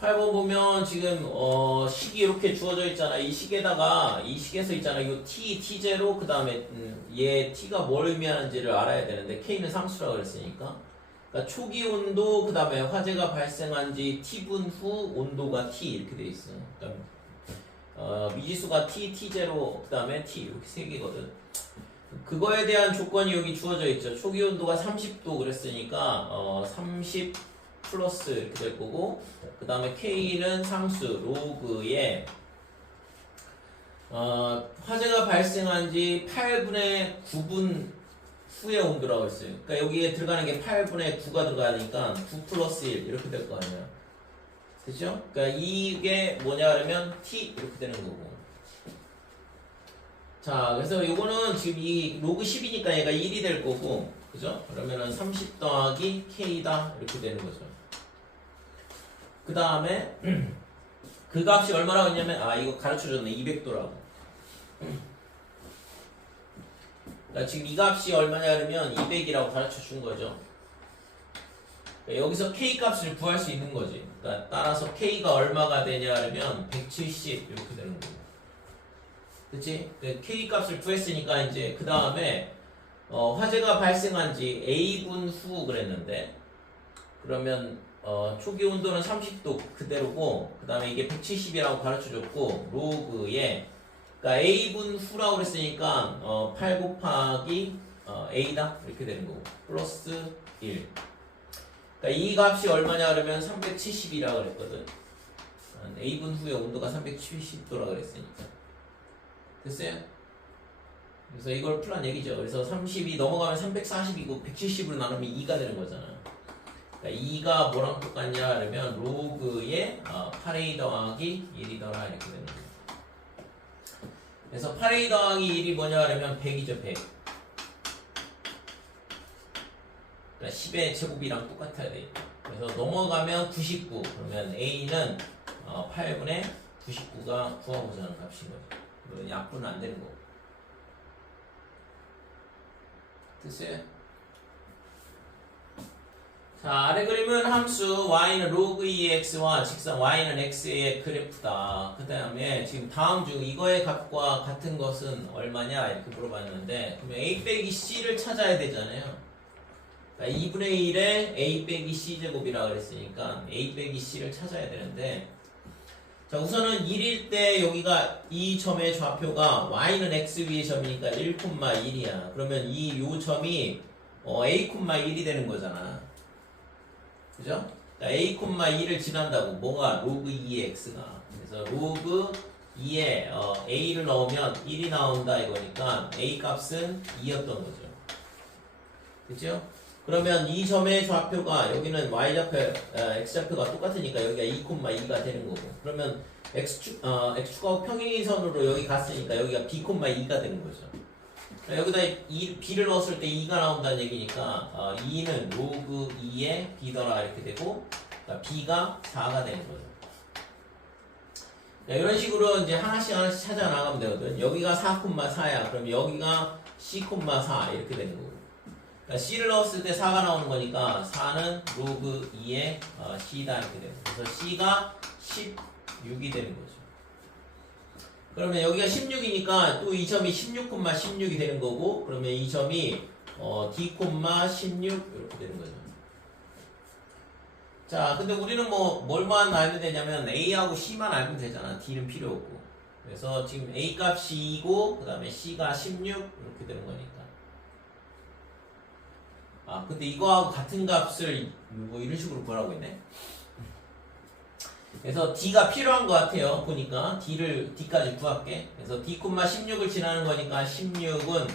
8번 보면 지금 식이 이렇게 주어져 있잖아. 이 식에다가 이 식에서 있잖아. 이거 t, t0 그 다음에 얘 t가 뭘 의미하는지를 알아야 되는데 k는 상수라고 그랬으니까 그러니까 초기 온도 그 다음에 화재가 발생한 지 t분 후 온도가 t 이렇게 돼 있어. 그러니까 미지수가 t, t0 그 다음에 t 이렇게 세 개거든. 그거에 대한 조건이 여기 주어져 있죠. 초기 온도가 30도 그랬으니까 30 플러스 이렇게 될 거고 그 다음에 K는 상수 로그에 화재가 발생한 지 8분의 9분 후의 온도라고 했어요. 그러니까 여기에 들어가는 게 8분의 9가 들어가니까 9 플러스 1 이렇게 될 거 아니야. 그죠? 그러니까 이게 뭐냐 그러면 T 이렇게 되는 거고. 자, 그래서 요거는 지금 이 로그 10이니까 얘가 1이 될 거고, 그죠? 그러면은 30 더하기 K다 이렇게 되는 거죠. 그 다음에 그 값이 얼마라고 했냐면 이거 가르쳐줬네. 200도라고. 그러니까 지금 이 값이 얼마냐 그러면 200이라고 가르쳐준 거죠. 그러니까 여기서 K 값을 구할 수 있는 거지. 그러니까 따라서 K가 얼마가 되냐 그러면 170 이렇게 되는 거고. 그치? K 값을 구했으니까 이제 그 다음에 화재가 발생한 지 A분 후 그랬는데 그러면 초기 온도는 30도 그대로고 그 다음에 이게 170이라고 가르쳐줬고 로그에 그러니까 A분 후라고 그랬으니까 8 곱하기 A다 이렇게 되는 거고 플러스 1 그러니까 이 값이 얼마냐 그러면 370이라고 그랬거든. A분 후의 온도가 370도라고 그랬으니까 됐어요? 그래서 이걸 풀란 얘기죠. 그래서 30이 넘어가면 340이고 170으로 나누면 2가 되는 거잖아. 그러니까 2가 뭐랑 똑같냐 그러면 로그에 8a 더하기 1이더라 이렇게 되는 거예요. 그래서 8a 더하기 1이 뭐냐 그러면 100이죠. 100. 그러니까 10의 제곱이랑 똑같아야 돼. 그래서 넘어가면 99. 그러면 a는 8분의 99가 구하고자 하는 값인 거죠. 약분은 안 되는 거고. 됐어요? 자, 아래 그림은 함수 y는 로그 2x와 직선 y는 x의 그래프다. 그 다음에 지금 다음 중 이거의 값과 같은 것은 얼마냐 이렇게 물어봤는데 그러면 a 빼기 c를 찾아야 되잖아요. 그러니까 2분의 1에 a 빼기 c 제곱이라고 그랬으니까 a 빼기 c를 찾아야 되는데 자, 우선은 1일 때 여기가 이 점의 좌표가 y는 x 위의 점이니까 1,1이야. 그러면 요 점이 a,1이 되는 거잖아. 그죠? 그러니까 a,2를 지난다고 뭐가 로그 2의 x가. 그래서 로그 2에 a를 넣으면 1이 나온다 이거니까 a 값은 2였던 거죠. 그죠? 그러면 이 점의 좌표가 여기는 y좌표, x좌표가 똑같으니까 여기가 2,2가 되는 거고 그러면 x축하고 평행선으로 여기 갔으니까 여기가 b,2가 되는 거죠. 여기다 b를 넣었을 때 2가 나온다는 얘기니까 2는 로그 2의 b더라 이렇게 되고 그러니까 b가 4가 되는 거죠. 이런 식으로 이제 하나씩 찾아 나가면 되거든. 여기가 4,4야. 그럼 여기가 c,4 이렇게 되는 거고. 그러니까 C를 넣었을 때 4가 나오는 거니까 4는 로그 2의 C다 이렇게 되고 그래서 C가 16이 되는 거죠. 그러면 여기가 16이니까 또 이 점이 16,16이 되는 거고 그러면 이 점이 D,16 이렇게 되는 거죠. 자, 근데 우리는 뭘만 알면 되냐면 A하고 C만 알면 되잖아. D는 필요 없고. 그래서 지금 A 값이 2고 그 다음에 C가 16 이렇게 되는 거니까. 근데 이거하고 같은 값을 이런 식으로 구하라고 있네. 그래서 D가 필요한 것 같아요. 보니까 D까지 구할게. 그래서 D,16을 지나는 거니까 16은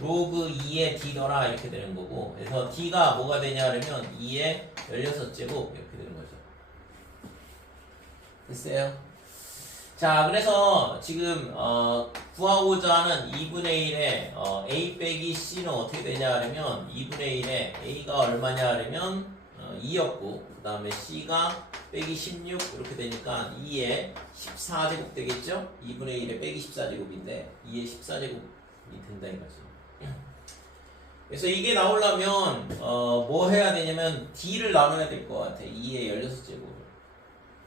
로그 2의 D더라 이렇게 되는 거고 그래서 D가 뭐가 되냐 그러면 2의 16제곱 이렇게 되는 거죠. 됐어요? 자, 그래서 지금 구하고자 하는 2분의 1에 a 빼기 c는 어떻게 되냐 하면 2분의 1에 a가 얼마냐 하면 2였고 그 다음에 c가 빼기 16 이렇게 되니까 2에 14제곱 되겠죠? 2분의 1에 빼기 14제곱인데 2에 14제곱이 된다 이거지. 그래서 이게 나오려면 뭐 해야 되냐면 d를 나눠야 될 것 같아. 2에 16제곱을.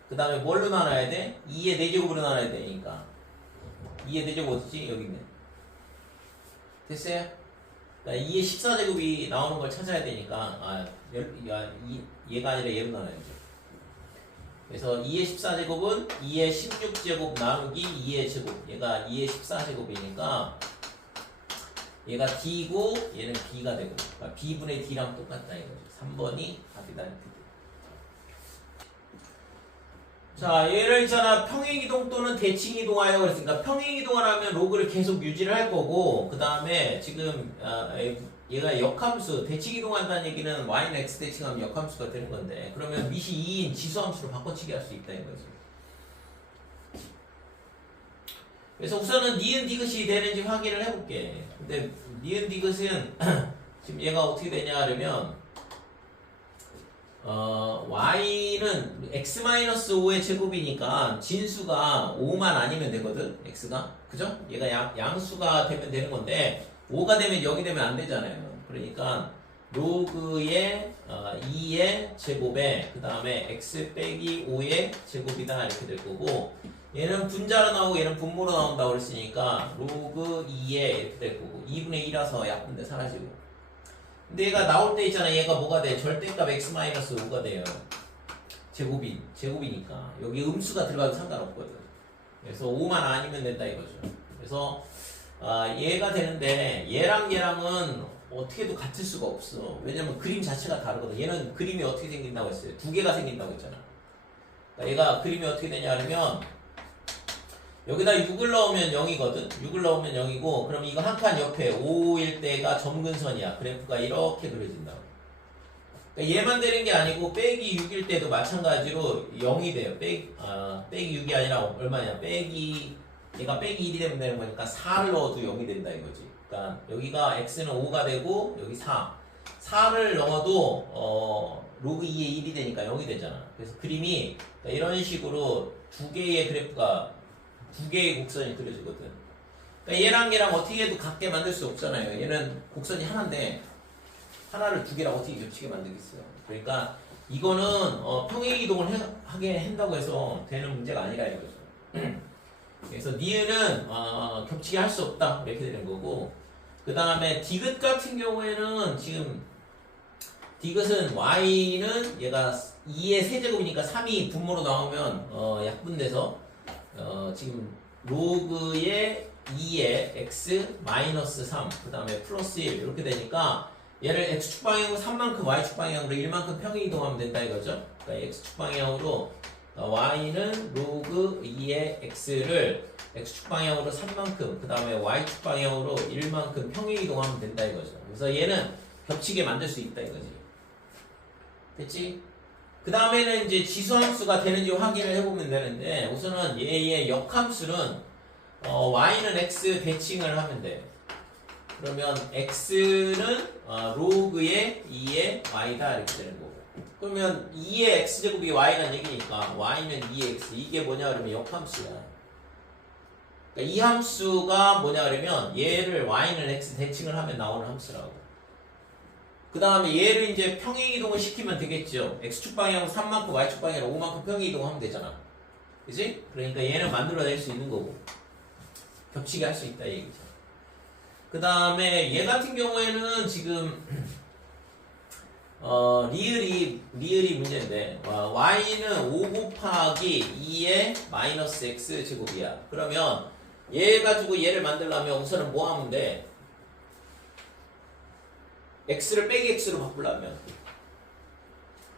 그 다음에 뭘로 나눠야 돼? 2의 4제곱으로 나눠야 되니까 2의 4제곱 어디지? 여기 있네. 됐어요? 그러니까 2의 14제곱이 나오는 걸 찾아야 되니까 얘가 아니라 얘로 나눠야지. 그래서 2의 14제곱은 2의 16제곱 나누기 2의 제곱. 얘가 2의 14제곱이니까 얘가 D고 얘는 B가 되고, 그러니까 B분의 D랑 똑같다 이거죠. 3번이 답이다. 자, 얘를 있잖아 평행이동 또는 대칭이동하여 그랬으니까 평행이동을 하면 로그를 계속 유지를 할 거고, 그 다음에 지금 얘가 역함수, 대칭이동한다는 얘기는 y는 x 대칭하면 역함수가 되는 건데, 그러면 밑이 2인 지수함수로 바꿔치기 할 수 있다 이거지. 그래서 우선은 니은 디귿이 되는지 확인을 해볼게. 근데 니은 디귿은 지금 얘가 어떻게 되냐 하려면 y는 x-5의 제곱이니까 진수가 5만 아니면 되거든. x가 그죠? 얘가 양수가 되면 되는 건데 5가 되면 0이 되면 안 되잖아요. 그러니까 로그의 2의 제곱에 그 다음에 x 빼기 5의 제곱이다 이렇게 될 거고, 얘는 분자로 나오고 얘는 분모로 나온다고 그랬으니까 로그 2에 이렇게 될 거고, 2분의 2라서 약분돼 사라지고. 근데 얘가 나올 때 있잖아, 얘가 뭐가 돼? 절대값 x-5가 돼요. 제곱이니까 여기 음수가 들어가도 상관없거든. 그래서 5만 아니면 된다 이거죠. 그래서 얘가 되는데 얘랑은 어떻게 해도 같을 수가 없어. 왜냐면 그림 자체가 다르거든. 얘는 그림이 어떻게 생긴다고 했어요? 두 개가 생긴다고 했잖아. 그러니까 얘가 그림이 어떻게 되냐 하면 여기다 6을 넣으면 0이거든. 6을 넣으면 0이고, 그럼 이거 한 칸 옆에 5일 때가 점근선이야. 그래프가 이렇게 그려진다고. 그러니까 얘만 되는 게 아니고 빼기 6일 때도 마찬가지로 0이 돼요. 빼기 6이 아니라 얼마냐? 얘가 빼기 1이 되면 되는 거니까 4를 넣어도 0이 된다 이거지. 그러니까 여기가 x는 5가 되고 여기 4를 넣어도 로그 2의 1이 되니까 0이 되잖아. 그래서 그림이 그러니까 이런 식으로 두 개의 그래프가 두 개의 곡선이 그려지거든. 그러니까 얘랑 어떻게 해도 같게 만들 수 없잖아요. 얘는 곡선이 하나인데 하나를 두 개랑 어떻게 겹치게 만들겠어요. 그러니까 이거는 평행이동을 하게 한다고 해서 되는 문제가 아니라 이거죠. 그래서 니은은 겹치게 할 수 없다 이렇게 되는 거고, 그 다음에 디귿 같은 경우에는 지금 디귿은 y는 얘가 2의 세제곱이니까 3이 분모로 나오면 약분돼서 지금 로그의 2의 x 마이너스 3 그 다음에 플러스 1 이렇게 되니까 얘를 x축 방향으로 3만큼 y축 방향으로 1만큼 평행이동하면 된다 이거죠. 그러니까 x축 방향으로 y는 로그 2의 x를 x축 방향으로 3만큼 그 다음에 y축 방향으로 1만큼 평행이동하면 된다 이거죠. 그래서 얘는 겹치게 만들 수 있다 이거지. 됐지? 그 다음에는 이제 지수함수가 되는지 확인을 해보면 되는데, 우선은 얘의 역함수는 y는 x 대칭을 하면 돼. 그러면 x는 로그의 2의 y다 이렇게 되는 거고, 그러면 2의 x제곱이 y라는 얘기니까 y는 2의 x, 이게 뭐냐 그러면 역함수야. 그러니까 이 함수가 뭐냐 그러면 얘를 y는 x 대칭을 하면 나오는 함수라고. 그 다음에 얘를 이제 평행이동을 시키면 되겠죠. x축 방향으로 3만큼 y축 방향으로 5만큼 평행이동하면 되잖아. 그치? 그러니까 얘는 만들어낼 수 있는 거고 겹치게 할 수 있다 이 얘기죠. 그 다음에 얘 같은 경우에는 지금 리을이 문제인데 y는 5 곱하기 2의 마이너스 x 제곱이야. 그러면 얘 가지고 얘를 만들려면 우선은 뭐 하면 돼? x를 빼기 x로 바꾸려면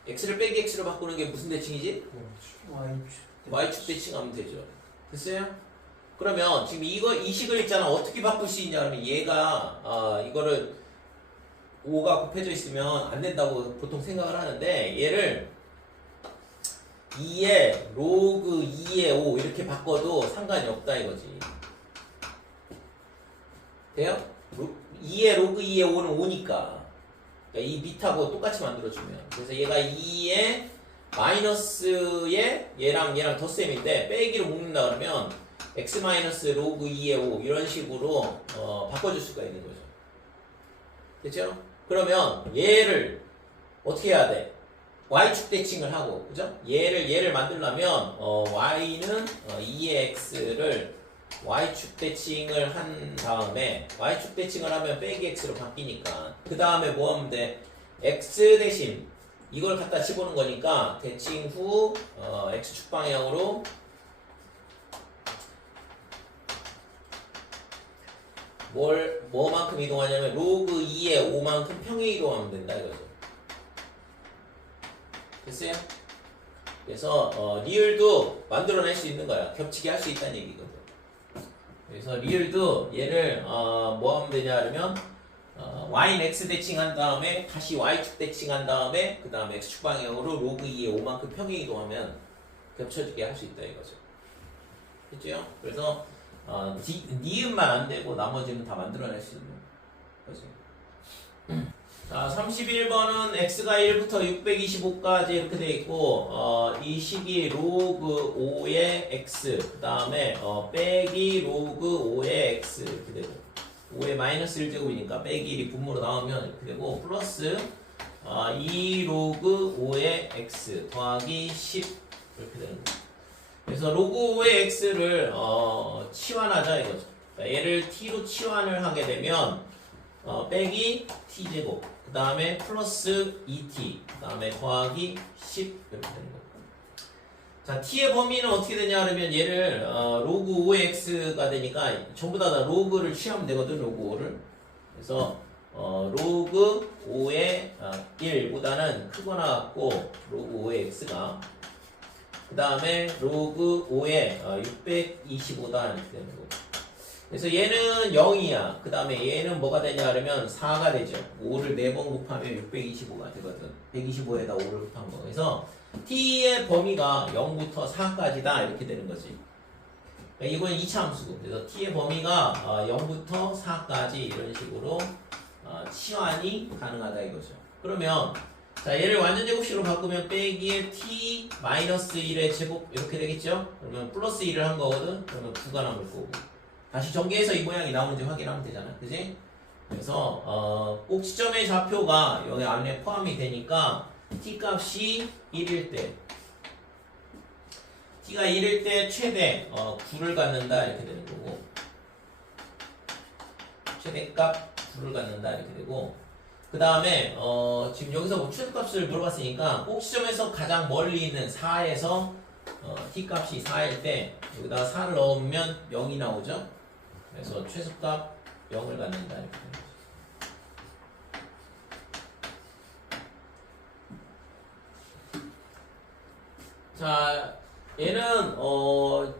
x를 빼기 x로 바꾸는 게 무슨 대칭이지? y축 대칭하면 되죠. 됐어요? 그러면 지금 이 식을 있잖아. 어떻게 바꿀 수 있냐 그러면 얘가 이거를 5가 곱해져 있으면 안 된다고 보통 생각을 하는데, 얘를 2의 로그 2의 5 이렇게 바꿔도 상관이 없다 이거지. 돼요? 2의 로그 2의 5는 5니까 그러니까 이 밑하고 똑같이 만들어주면, 그래서 얘가 2의 마이너스의 얘랑 덧셈인데 빼기로 묶는다 그러면 x 마이너스 로그 2의 5 이런 식으로 바꿔줄 수가 있는 거죠. 됐죠? 그러면 얘를 어떻게 해야 돼? y축 대칭을 하고, 그죠? 얘를 만들려면 y는 2의 x를 y축 대칭을 한 다음에 y축 대칭을 하면 빼기 x로 바뀌니까 그 다음에 뭐 하면 돼? x 대신 이걸 갖다 집어넣은 거니까 대칭 후 x축 방향으로 뭐만큼 이동하냐면 로그 2의 5만큼 평행 이동하면 된다 이거죠. 됐어요? 그래서 리을도 만들어낼 수 있는 거야. 겹치게 할 수 있다는 얘기거든. 그래서 리을도 얘를 뭐 하면 되냐 하면 y는 x 대칭한 다음에 다시 y축 대칭한 다음에 그 다음에 x축 방향으로 로그 2의 5만큼 평행 이동하면 겹쳐지게 할 수 있다 이거죠. 됐죠? 그래서 니은만 안 되고 나머지는 다 만들어낼 수 있는 거지. 자, 31번은 x가 1부터 625까지 이렇게 돼 있고 이 식이 로그 5의 x 그 다음에 빼기 로그 5의 x 이렇게 되고 5의 마이너스 1제곱이니까 빼기 1이 분모로 나오면 이렇게 되고 플러스 2 로그 5의 x 더하기 10 이렇게 되는 거죠. 그래서 로그 5의 x를 치환하자 이거죠. 그러니까 얘를 t로 치환을 하게 되면 빼기 t제곱 그 다음에 플러스 2t 그 다음에 더하기 10 이렇게 되는 거예요. 자, t의 범위는 어떻게 되냐 하면 얘를 로그 5의 x가 되니까 전부 다 로그를 취하면 되거든. 로그 5를. 그래서 로그 5의 1보다는 크거나 같고 로그 5의 x가 그 다음에 로그 5의 625다 이렇게 되는 거고. 그래서 얘는 0이야. 그 다음에 얘는 뭐가 되냐 하면 4가 되죠. 5를 4번 곱하면 625가 되거든. 125에다 5를 곱한 거. 그래서 t의 범위가 0부터 4까지다 이렇게 되는 거지. 이건 2차 함수고. 그래서 t의 범위가 0부터 4까지 이런 식으로 치환이 가능하다 이거죠. 그러면 자, 얘를 완전 제곱식으로 바꾸면 빼기에 t 마이너스 1의 제곱 이렇게 되겠죠? 그러면 플러스 1을 한 거거든? 그러면 9가 남을 거고. 다시 전개해서 이 모양이 나오는지 확인하면 되잖아. 그지? 그래서 꼭 시점의 좌표가 여기 안에 포함이 되니까 t 값이 1일 때 t가 1일 때 최대 9를 갖는다 이렇게 되는 거고 최대값 9를 갖는다 이렇게 되고 그 다음에 지금 여기서 뭐 최소값을 물어봤으니까 꼭 시점에서 가장 멀리 있는 4에서 t값이 4일 때 여기다가 4를 넣으면 0이 나오죠. 그래서 최소값 0을 갖는다 이렇게 되는 거죠. 자, 얘는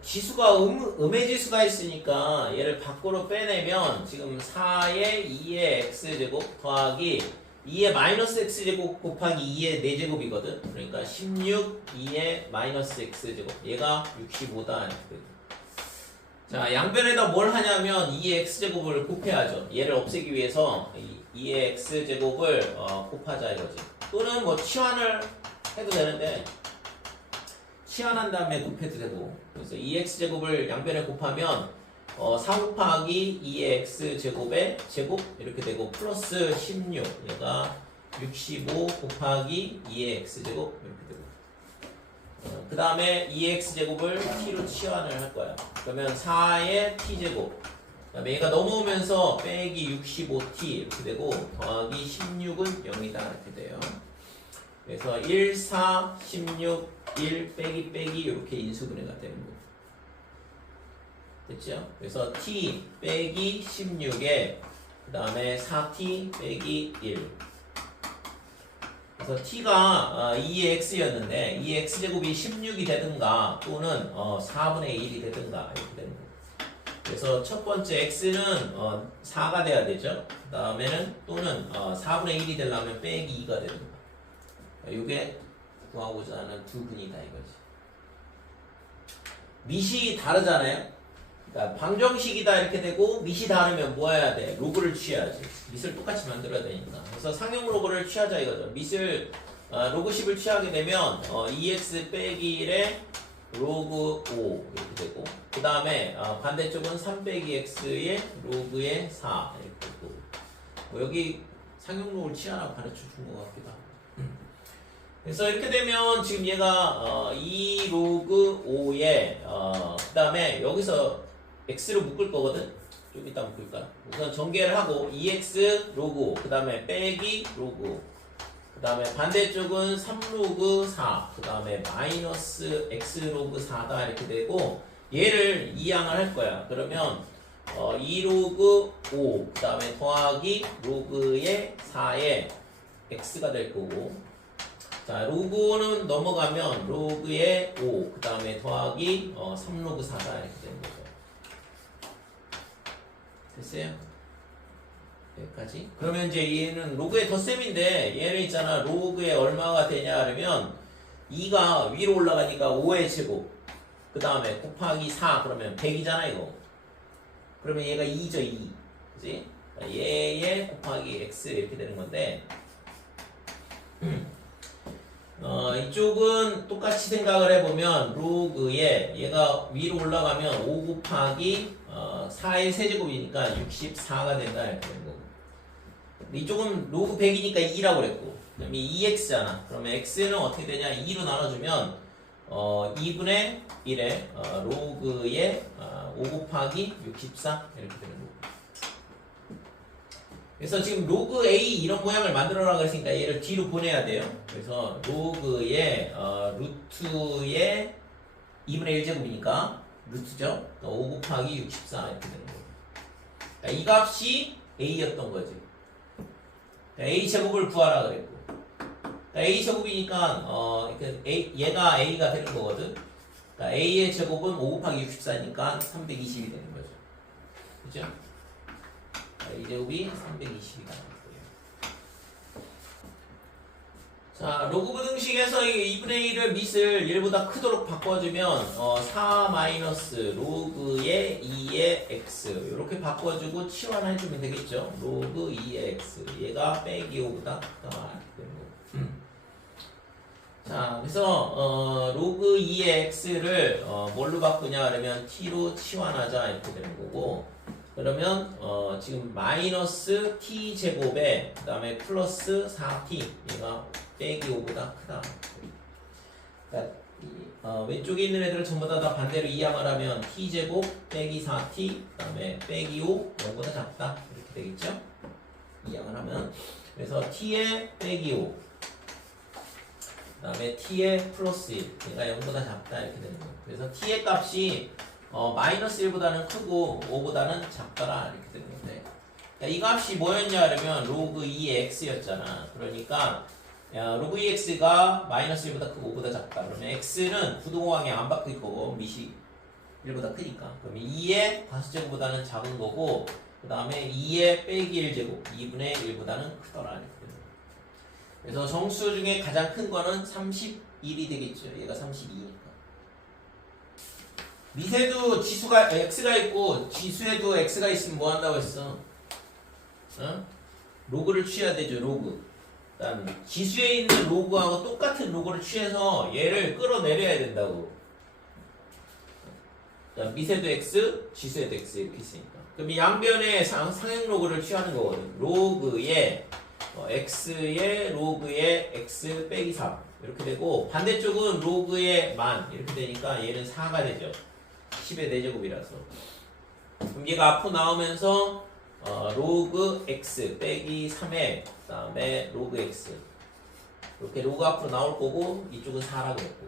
지수가 음의 지수가 있으니까 얘를 밖으로 빼내면 지금 4의 2의 x제곱 더하기 2의 마이너스 x제곱 곱하기 2의 4제곱이거든. 그러니까 16 2의 마이너스 x제곱 얘가 65다 이렇게 되고. 자, 양변에다 뭘 하냐면 2의 x제곱을 곱해야죠. 얘를 없애기 위해서 2의 x제곱을 곱하자 이거지. 또는 뭐 치환을 해도 되는데 치환한 다음에 곱해도 되고. 그래서 2x제곱을 양변에 곱하면 4 곱하기 2의 x제곱의 제곱 이렇게 되고 플러스 16 얘가 65 곱하기 2의 x제곱 이렇게 되고 그 다음에 2의 x제곱을 t로 치환을 할 거야. 그러면 4의 t제곱 그 다음에 얘가 넘어오면서 빼기 65t 이렇게 되고 더하기 16은 0이다 이렇게 돼요. 그래서 1, 4, 16, 1 빼기 이렇게 인수분해가 되는 거예요. 됐죠? 그래서 t 빼기 16에 그 다음에 4t 빼기 1 그래서 t가 2의 x였는데 2의 x제곱이 16이 되든가 또는 4분의 1이 되든가 이렇게 되는 거예요. 그래서 첫 번째 x는 4가 돼야 되죠. 그 다음에는 또는 4분의 1이 되려면 빼기 2가 되든가 이게 구하고자 하는 두 분이다 이거지. 밑이 다르잖아요. 그러니까 방정식이다 이렇게 되고 밑이 다르면 뭐 해야 돼? 로그를 취해야지. 밑을 똑같이 만들어야 되니까. 그래서 상용 로그를 취하자 이거죠. 밑을 로그식을 취하게 되면 2x 빼기 1에 로그 5 이렇게 되고 그 다음에 반대쪽은 3 빼기 x의 로그의 4 이렇게 되고 뭐 여기 상용 로그를 취하라고 가르쳐 준 것 같기도 하고 그래서 이렇게 되면 지금 얘가 2 로그 5에 그 다음에 여기서 x로 묶을 거거든. 좀 이따 묶을까. 우선 전개를 하고 2x 로그 5, 그 다음에 빼기 로그 5, 그 다음에 반대쪽은 3 로그 4, 그 다음에 마이너스 x 로그 4다 이렇게 되고 얘를 이항을 할 거야. 그러면 2 로그 5, 그 다음에 더하기 로그의 4에 x가 될 거고, 자 로그는 넘어가면 로그의 5, 그 다음에 더하기 3 로그 4다 이렇게 되는 거죠. 됐어요? 여기까지. 그러면 이제 얘는 로그의 덧셈인데 얘는 있잖아. 로그의 얼마가 되냐 그러면 2가 위로 올라가니까 5의 제곱, 그 다음에 곱하기 4 그러면 100이잖아 이거. 그러면 얘가 2죠 2. 그치? 얘의 곱하기 x 이렇게 되는 건데 이쪽은 똑같이 생각을 해보면 로그에 얘가 위로 올라가면 5 곱하기 4의 세제곱이니까 64가 된다 이렇게 되는 거고, 이쪽은 로그 100이니까 2라고 그랬고, 그다음에 2x잖아. 그러면 x는 어떻게 되냐, 2로 나눠주면 2분의 1에 로그에 5 곱하기 64 이렇게 되는 거고. 그래서 지금 로그 a 이런 모양을 만들어라 그랬으니까 얘를 뒤로 보내야 돼요. 그래서 로그의 루트의 2분의 1제곱이니까 루트죠. 5 곱하기 64 이렇게 되는 거예요. 그러니까 이 값이 a였던 거지. 그러니까 a 제곱을 구하라 그랬고, 그러니까 a 제곱이니까 얘가 a가 되는 거거든. 그러니까 a의 제곱은 5 곱하기 64니까 320이 되는 거죠. 그죠? 이 제곱이 320이 나올 거예요. 자, 로그 부등식에서 이 2분의 1을 밑을 1보다 크도록 바꿔주면 4 마이너스 로그의 2의 x 이렇게 바꿔주고 치환해주면 되겠죠. 로그 2의 x 얘가 빼기 5보다 크다 이렇게 되는 거고. 자, 그래서 로그 2의 x를 뭘로 바꾸냐 그러면 t로 치환하자 이렇게 되는 거고, 그러면 지금 마이너스 t 제곱에 그 다음에 플러스 4t 얘가 빼기 5보다 크다. 그러니까 왼쪽에 있는 애들을 전부 다 반대로 이항을 하면 t 제곱 빼기 4t 그 다음에 빼기 5 0보다 작다 이렇게 되겠죠. 이항을 하면, 그래서 t의 빼기 5 그 다음에 t의 플러스 1 얘가 0보다 작다 이렇게 되는 거예요. 그래서 t의 값이 마이너스 1보다는 크고 5보다는 작더라 이렇게 되는 건데, 이 값이 뭐였냐 그러면 로그 2의 x였잖아. 그러니까 로그 2x가 마이너스 1보다 크고 5보다 작다. 그러면 x는 부동항이 안 바뀔 거고 밑이 1보다 크니까, 그러면 2의 5제곱보다는 작은 거고, 그 다음에 2의 빼기 1제곱 2분의 1보다는 크더라 이렇게 되는 거예요. 그래서 정수 중에 가장 큰 거는 31이 되겠죠. 얘가 32니까. 밑에도 지수가 x가 있고 지수에도 x가 있으면 뭐 한다고 했어? 로그를 취해야 되죠. 로그. 그다음 지수에 있는 로그하고 똑같은 로그를 취해서 얘를 끌어내려야 된다고. 그다음 밑에도 x, 지수에도 x 이렇게 있으니까. 그럼 이 양변에 상행 로그를 취하는 거거든. 로그의 x의 로그의 x 빼기 3 이렇게 되고, 반대쪽은 로그의 만 이렇게 되니까 얘는 4가 되죠. 10의 4제곱이라서. 그럼 얘가 앞으로 나오면서 로그 x 빼기 3에 그 다음에 로그 x 이렇게 로그 앞으로 나올 거고, 이쪽은 4라고 했고,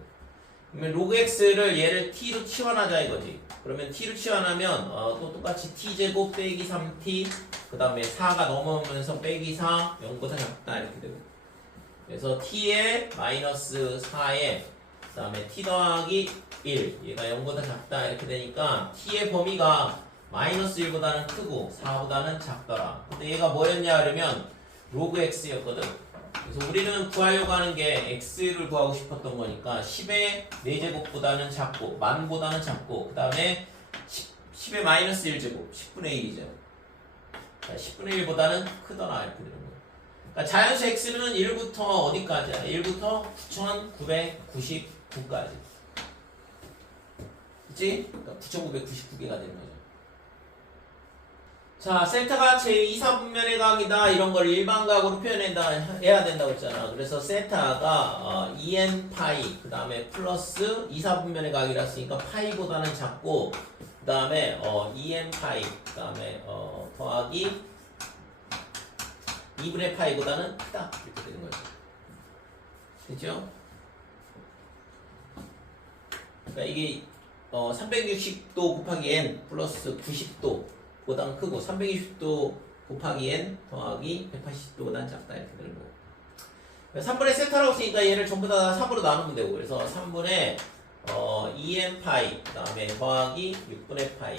그러면 로그 x를 얘를 t로 치환하자 이거지. 그러면 t로 치환하면 또 똑같이 t제곱 빼기 3t 그 다음에 4가 넘어오면서 빼기 4 0보다 작다 이렇게 되고, 그래서 t의 마이너스 4에 그 다음에 t 더하기 1 얘가 0보다 작다 이렇게 되니까 t의 범위가 마이너스 1보다는 크고 4보다는 작더라. 근데 얘가 뭐였냐 그러면 로그 x였거든. 그래서 우리는 구하려고 하는 게 x를 구하고 싶었던 거니까 10의 4제곱보다는 작고 만보다는 작고, 그 다음에 10의 마이너스 1제곱 10분의 1이죠. 10분의 1보다는 크더라 이렇게 되는 거예요. 그러니까 자연수 x는 1부터 어디까지야? 1부터 9999까지. 그치? 그러니까 9999개가 되는 거죠. 자, 세타가 제2사분면의 각이다. 이런 걸 일반각으로 표현해야 된다고 했잖아. 그래서 세타가 2n 파이, 그 다음에 플러스 2사분면의 각이라 했으니까 파이보다는 작고, 그 다음에 2n 파이, 그 다음에 더하기 2분의 파이보다는 크다. 이렇게 되는 거죠. 그죠? 그러니까 이게 360도 곱하기 n 플러스 90도 보다 크고 320도 곱하기 n 더하기 180도보다 작다 이렇게 되는 거고 3분의 세타라고 쓰니까 얘를 전부 다 3으로 나누면 되고 그래서 3분의 2n 파이 그 다음에 더하기 6분의 파이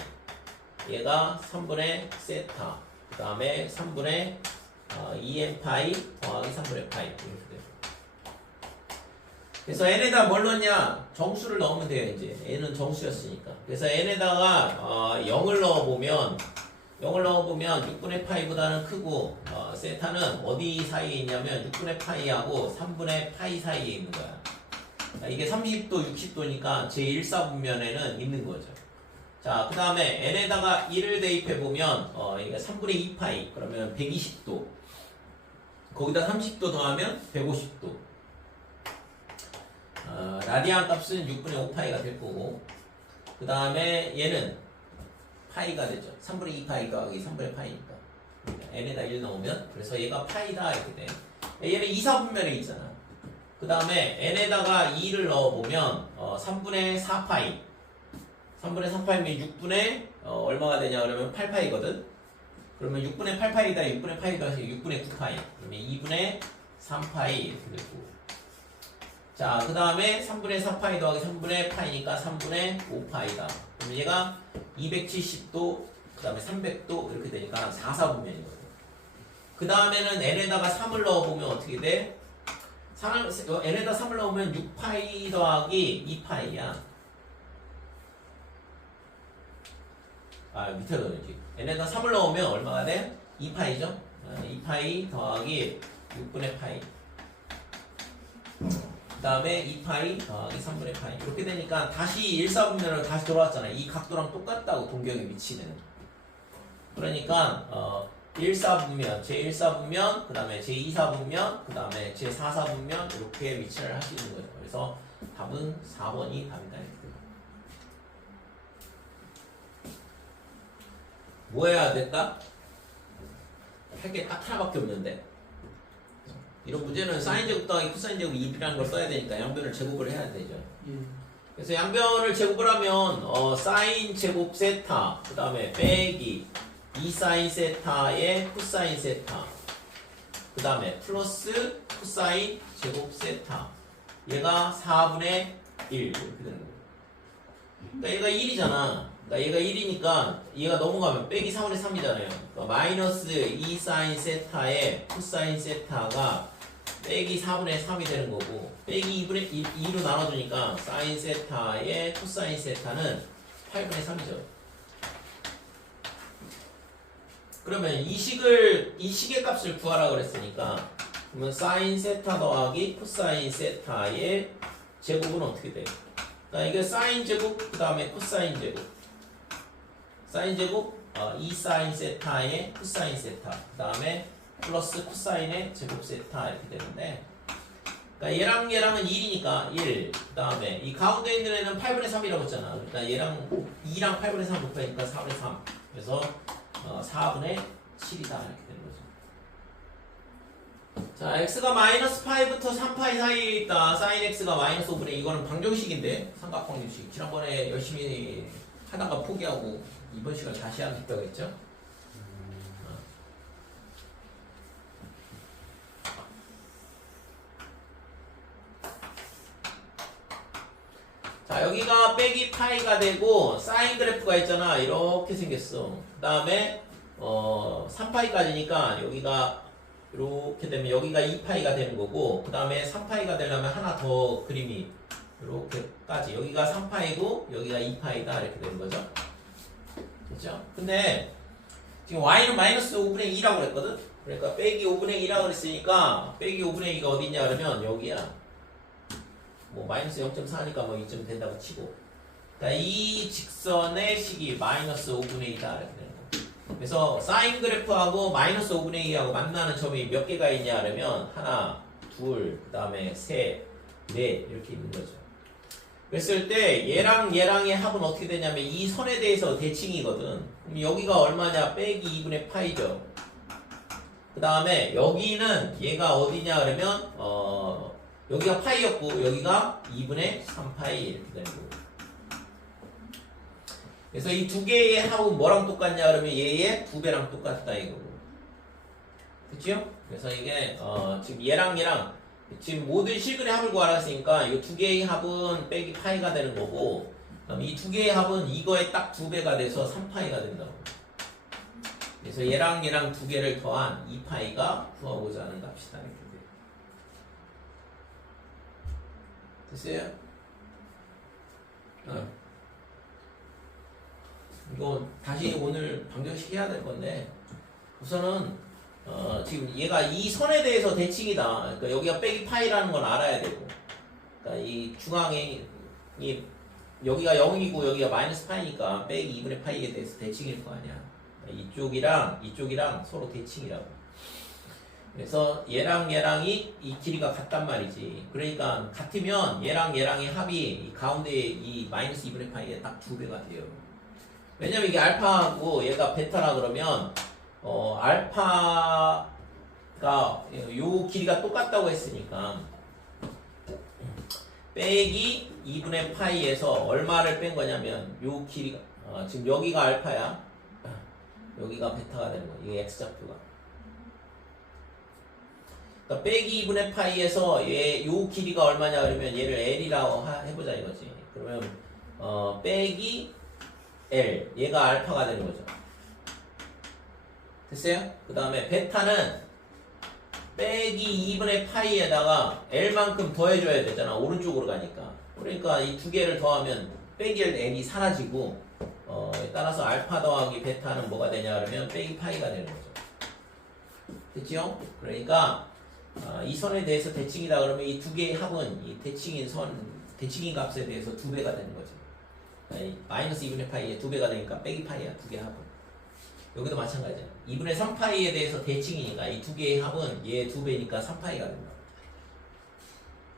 얘가 3분의 세타 그 다음에 3분의 2n 파이 더하기 3분의 파이 이렇게 돼요. 그래서 n에다 뭘 넣냐? 정수를 넣으면 돼요. 이제 n은 정수였으니까. 그래서 n에다가 0을 넣어보면 6분의 파이보다는 크고 세타는 어디 사이에 있냐면 6분의 파이하고 3분의 파이 사이에 있는 거야. 그러니까 이게 30도, 60도니까 제1사분면에는 있는 거죠. 자, 그 다음에 n에다가 1을 대입해보면 이게 3분의 2파이 그러면 120도 거기다 30도 더하면 150도 라디안 값은 6분의 5파이가 될 거고 그 다음에 얘는 파이가 되죠. 3분의 2파이 더하기 3분의 파이니까 n에다 1 넣으면 그래서 얘가 파이다 이렇게 돼. 얘는 2사분면에 있잖아. 그 다음에 n에다가 2를 넣어보면 3분의 4파이 3분의 4파이면 6분의 얼마가 되냐 그러면 8파이거든. 그러면 6분의 8파이다 6분의 파이 더하기 6분의 9파이 그러면 2분의 3파이 이렇게 되고 자, 그 다음에 3분의 4파이 더하기 3분의 파이니까 3분의 5파이다. 그러면 얘가 270도, 그 다음에 300도 이렇게 되니까 4사분면이거든요. 그 다음에는 n에다가 3을 넣어보면 어떻게 돼? n에다 3을 넣으면 6파이 더하기 2파이야. 밑에 넣어야지. n에다 3을 넣으면 얼마가 돼? 2파이죠? 2파이 더하기 6분의 파이. 그 다음에 2파이 더하기 3분의 파이 이렇게 되니까 다시 1사분면으로 다시 돌아왔잖아요. 이 각도랑 똑같다고 동경의 위치는. 그러니까 1사분면, 제1사분면, 그 다음에 제2사분면, 그 다음에 제4사분면 이렇게 위치를 할 수 있는 거죠. 그래서 답은 4번이 답이다. 뭐 해야 될까? 할 게 딱 하나밖에 없는데 이런 문제는 사인 제곱 더하기 코사인 제곱 2라는 걸 써야 되니까 양변을 제곱을 해야 되죠. 그래서 양변을 제곱을 하면 사인 제곱 세타 그 다음에 빼기 2사인 세타의 코사인 세타 그 다음에 플러스 코사인 제곱 세타 얘가 4분의 1 이렇게 되는 거예요. 그러니까 얘가 1이잖아. 그러니까 얘가 1이니까 얘가 넘어가면 빼기 4분의 3이잖아요. 그러니까 마이너스 2사인 세타의 코사인 세타가 빼기 4분의 3이 되는 거고 빼기 2로 나눠주니까 사인 세타의 코사인 세타는 8분의 3이죠. 그러면 이 식의 값을 구하라 그랬으니까 그러면 사인 세타 더하기 코사인 세타의 제곱은 어떻게 돼요? 그러니까 이게 사인 제곱 그 다음에 코사인 제곱 사인 제곱 2사인 세타의 코사인 세타 그 다음에 플러스 코사인의 제곱 세타 이렇게 되는데 그러니까 얘랑은 1이니까 1 그 다음에 이 가운데 있는 애는 8분의 3이라고 했잖아. 그러니까 얘랑 2랑 8분의 3 곱하니까 4분의 3 그래서 4분의 7이다 이렇게 되는 거죠. 자, x가 마이너스 파이부터 3파이 사이에 있다. 사인 x가 마이너스 5분의 이거는 방정식인데 삼각방정식 지난번에 열심히 하다가 포기하고 이번 시간 다시 하겠다고 했죠. 자, 여기가 빼기 파이가 되고 사인 그래프가 있잖아. 이렇게 생겼어. 그 다음에 3파이까지니까 여기가 이렇게 되면 여기가 2파이가 되는 거고 그 다음에 3파이가 되려면 하나 더 그림이 이렇게까지 여기가 3파이고 여기가 2파이다 이렇게 되는 거죠. 그렇죠? 근데 지금 y는 마이너스 5분의 2라고 그랬거든. 그러니까 빼기 5분의 2라고 그랬으니까 빼기 5분의 2가 어디냐 그러면 여기야. 뭐 마이너스 0.4니까 뭐 2점 된다고 치고 그러니까 이 직선의 식이 마이너스 5분의 2다 이렇게 되는 거. 그래서 사인 그래프하고 마이너스 5분의 2하고 만나는 점이 몇 개가 있냐 하면 하나, 둘, 그 다음에 셋, 넷 이렇게 있는 거죠. 그랬을 때 얘랑 얘랑의 합은 어떻게 되냐면 이 선에 대해서 대칭이거든. 그럼 여기가 얼마냐? 빼기 2분의 파이죠. 그 다음에 여기는 얘가 어디냐 그러면 여기가 파이였고 여기가 2분의 3파이 이렇게 되는 거고. 그래서 이 두 개의 합은 뭐랑 똑같냐 그러면 얘의 2배랑 똑같다 이거고. 그치요? 그래서 이게 지금 얘랑 얘랑 지금 모든 실근의 합을 구하라 했으니까 이 두 개의 합은 빼기 파이가 되는 거고, 그다음에 이 두 개의 합은 이거의 딱 2배가 돼서 3파이가 된다고. 그래서 얘랑 얘랑 두 개를 더한 2파이가 구하고자 하는 값이다 이렇게 돼요. 됐어요? 이거 다시 오늘 방정식 해야 될 건데 우선은 지금 얘가 이 선에 대해서 대칭이다. 그러니까 여기가 빼기 파이라는 건 알아야 되고, 그러니까 이 중앙에 여기가 0이고 여기가 마이너스 파이니까 빼기 2분의 파이에 대해서 대칭일 거 아니야. 이쪽이랑 서로 대칭이라고. 그래서 얘랑 얘랑이 이 길이가 같단 말이지. 그러니까 같으면 얘랑 얘랑의 합이 이 가운데 이 마이너스 2분의 파이에 딱 2배가 돼요. 왜냐면 이게 알파하고 얘가 베타라 그러면 알파가 요 길이가 똑같다고 했으니까 빼기 2분의 파이에서 얼마를 뺀 거냐면 요 길이가 지금 여기가 알파야, 여기가 베타가 되는 거야. 이게 x좌표가. 그러니까 빼기 2분의 파이에서 요 길이가 얼마냐 그러면 얘를 l이라고 해보자 이거지. 그러면 빼기 L, 얘가 알파가 되는 거죠. 됐어요? 그 다음에 베타는 빼기 2분의 파이에다가 L만큼 더해줘야 되잖아. 오른쪽으로 가니까. 그러니까 이 두 개를 더하면 빼기 L이 사라지고 따라서 알파 더하기 베타는 뭐가 되냐 그러면 빼기 파이가 되는 거죠. 됐지요? 그러니까 이 선에 대해서 대칭이다 그러면 이 두 개의 합은 이 대칭인 값에 대해서 2배가 되는 거지. 마이너스 2분의 파이에 2배가 되니까 빼기 파이야. 두 개의 합은. 여기도 마찬가지야. 2분의 3파이에 대해서 대칭이니까 이 두 개의 합은 얘 2배니까 3파이가 된다.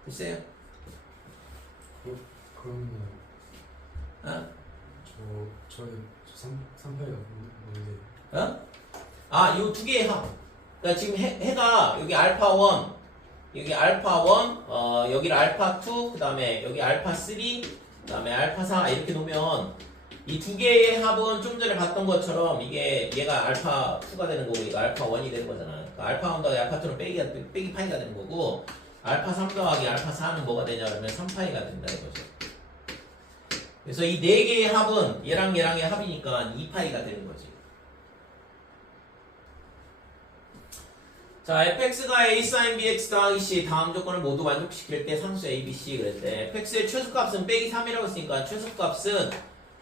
글쎄요? 그러면 저희 3파이가 뭔데? 요 두 개의 합. 그러니까 지금 해가 여기 알파 1, 여기 알파 1, 여기를 알파 2, 그 다음에 여기 알파 3, 그 다음에 알파 4 이렇게 놓으면 이 두 개의 합은 좀 전에 봤던 것처럼 얘가 알파 2가 되는 거고 이거 알파 1이 되는 거잖아. 그러니까 알파 1 더하기 알파 2는 빼기 파이가 되는 거고, 알파 3 더하기 알파 4는 뭐가 되냐 그러면 3파이가 된다 이거죠. 그래서 이 네 개의 합은 얘랑 얘랑의 합이니까 2파이가 되는 거지. 자, fx가 a sin bx 더하기 c 다음 조건을 모두 만족시킬 때 상수 a, b, c 그랬대. fx의 최소값은 빼기 3이라고 했으니까 최소값은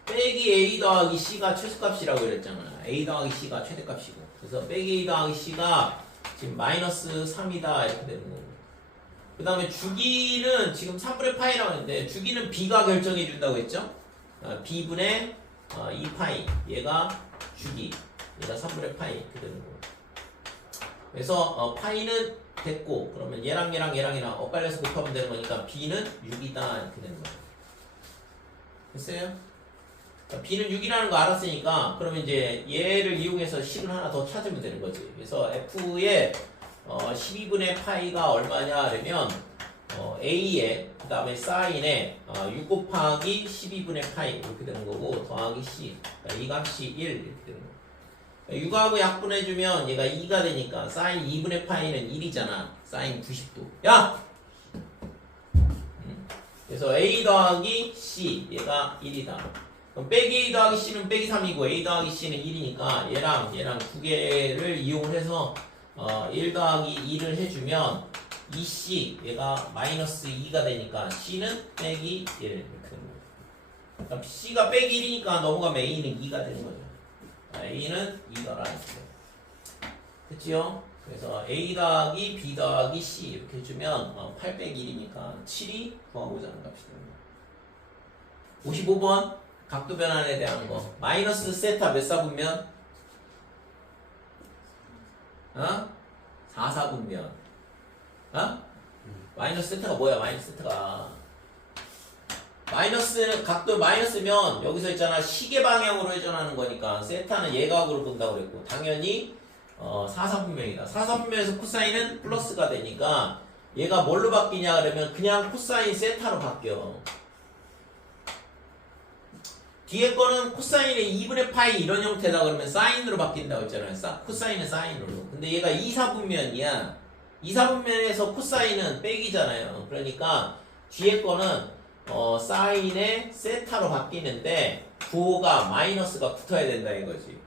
빼기 a 더하기 c가 최소값이라고 그랬잖아. a 더하기 c가 최대값이고. 그래서 빼기 a 더하기 c가 지금 마이너스 3이다 이렇게 되는 거고. 그 다음에 주기는 지금 3분의 파이라고 했는데 주기는 b가 결정해 준다고 했죠. b분의 2파이 얘가 주기, 얘가 3분의 파이 이렇게 되는 거고. 그래서 파이는 됐고, 그러면 얘랑 엇갈려서 곱하면 되는 거니까 b는 6이다 이렇게 되는 거죠. 됐어요? 그러니까 b는 6이라는 거 알았으니까 그러면 이제 얘를 이용해서 식을 하나 더 찾으면 되는 거지. 그래서 f의 12분의 파이가 얼마냐 그러면 a에 그 다음에 사인에 6 곱하기 12분의 파이 이렇게 되는 거고 더하기 c, 그러니까 이 값이 1 이렇게 되는 거고. 6하고 약분해주면 얘가 2가 되니까 사인 2분의 파이는 1이잖아. 사인 90도. 야! 그래서 a 더하기 c 얘가 1이다. 그럼 빼기 a 더하기 c는 빼기 3이고 a 더하기 c는 1이니까 얘랑 두 개를 이용해서 1 더하기 2를 해주면 2c 얘가 마이너스 2가 되니까 c는 빼기 1 이렇게 되는 거예요. 그럼 c가 빼기 1이니까 넘어가면 a는 2가 되는 거죠. a는 2더라 됐지요? 그래서 a 더하기 b 더하기 c 이렇게 해주면 8 빼기 1이니까 7이 구하고자 하는 값이 됩니다. 55번 각도 변환에 대한 거. 마이너스 세타 몇 사분면? 어? 4, 4분면. 어? 마이너스 세타가 뭐야? 마이너스 세타가 마이너스 각도 마이너스면 여기서 있잖아 시계 방향으로 회전하는 거니까 세타는 예각으로 본다고 그랬고 당연히 4, 4분면이다. 4, 4분면에서 코사인은 플러스가 되니까 얘가 뭘로 바뀌냐 그러면 그냥 코사인 세타로 바뀌어. 뒤에 거는 코사인의 2분의 파이 이런 형태다 그러면 사인으로 바뀐다고 했잖아요. 코사인은 사인으로. 근데 얘가 2, 4분면이야. 2, 4분면에서 코사인은 빼기잖아요. 그러니까 뒤에 거는 사인의 세타로 바뀌는데 부호가 마이너스가 붙어야 된다 이거지.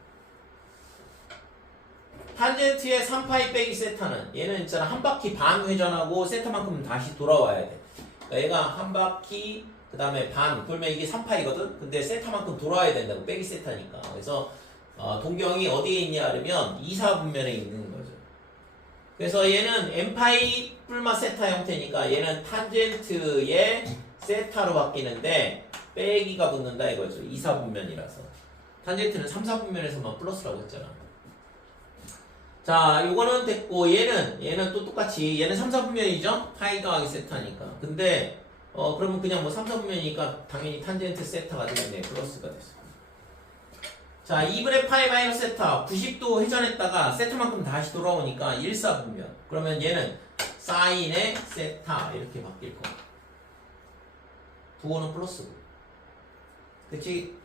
탄젠트의 3파이 빼기 세타는 얘는 있잖아 한 바퀴 반 회전하고 세타만큼 다시 돌아와야 돼. 그러니까 얘가 한 바퀴 그 다음에 반 그러면 이게 3파이거든. 근데 세타만큼 돌아와야 된다고 빼기 세타니까. 그래서 동경이 어디에 있냐 그러면 2, 4분면에 있는 거죠. 그래서 얘는 n파이 뿔마 세타 형태니까 얘는 탄젠트의 세타로 바뀌는데 빼기가 붙는다 이거죠. 2, 4분면이라서. 탄젠트는 3, 4분면에서만 플러스라고 했잖아. 자, 요거는 됐고 얘는 또 똑같이 얘는 3, 4분면이죠? 파이 더하기 세타니까. 근데 그러면 그냥 뭐 3, 4분면이니까 당연히 탄젠트 세타가 되겠네. 플러스가 됐어. 자, 2분의 파이 마이너스 세타 90도 회전했다가 세타만큼 다시 돌아오니까 1, 4분면. 그러면 얘는 사인의 세타 이렇게 바뀔 거. 부호는 플러스고. 그치?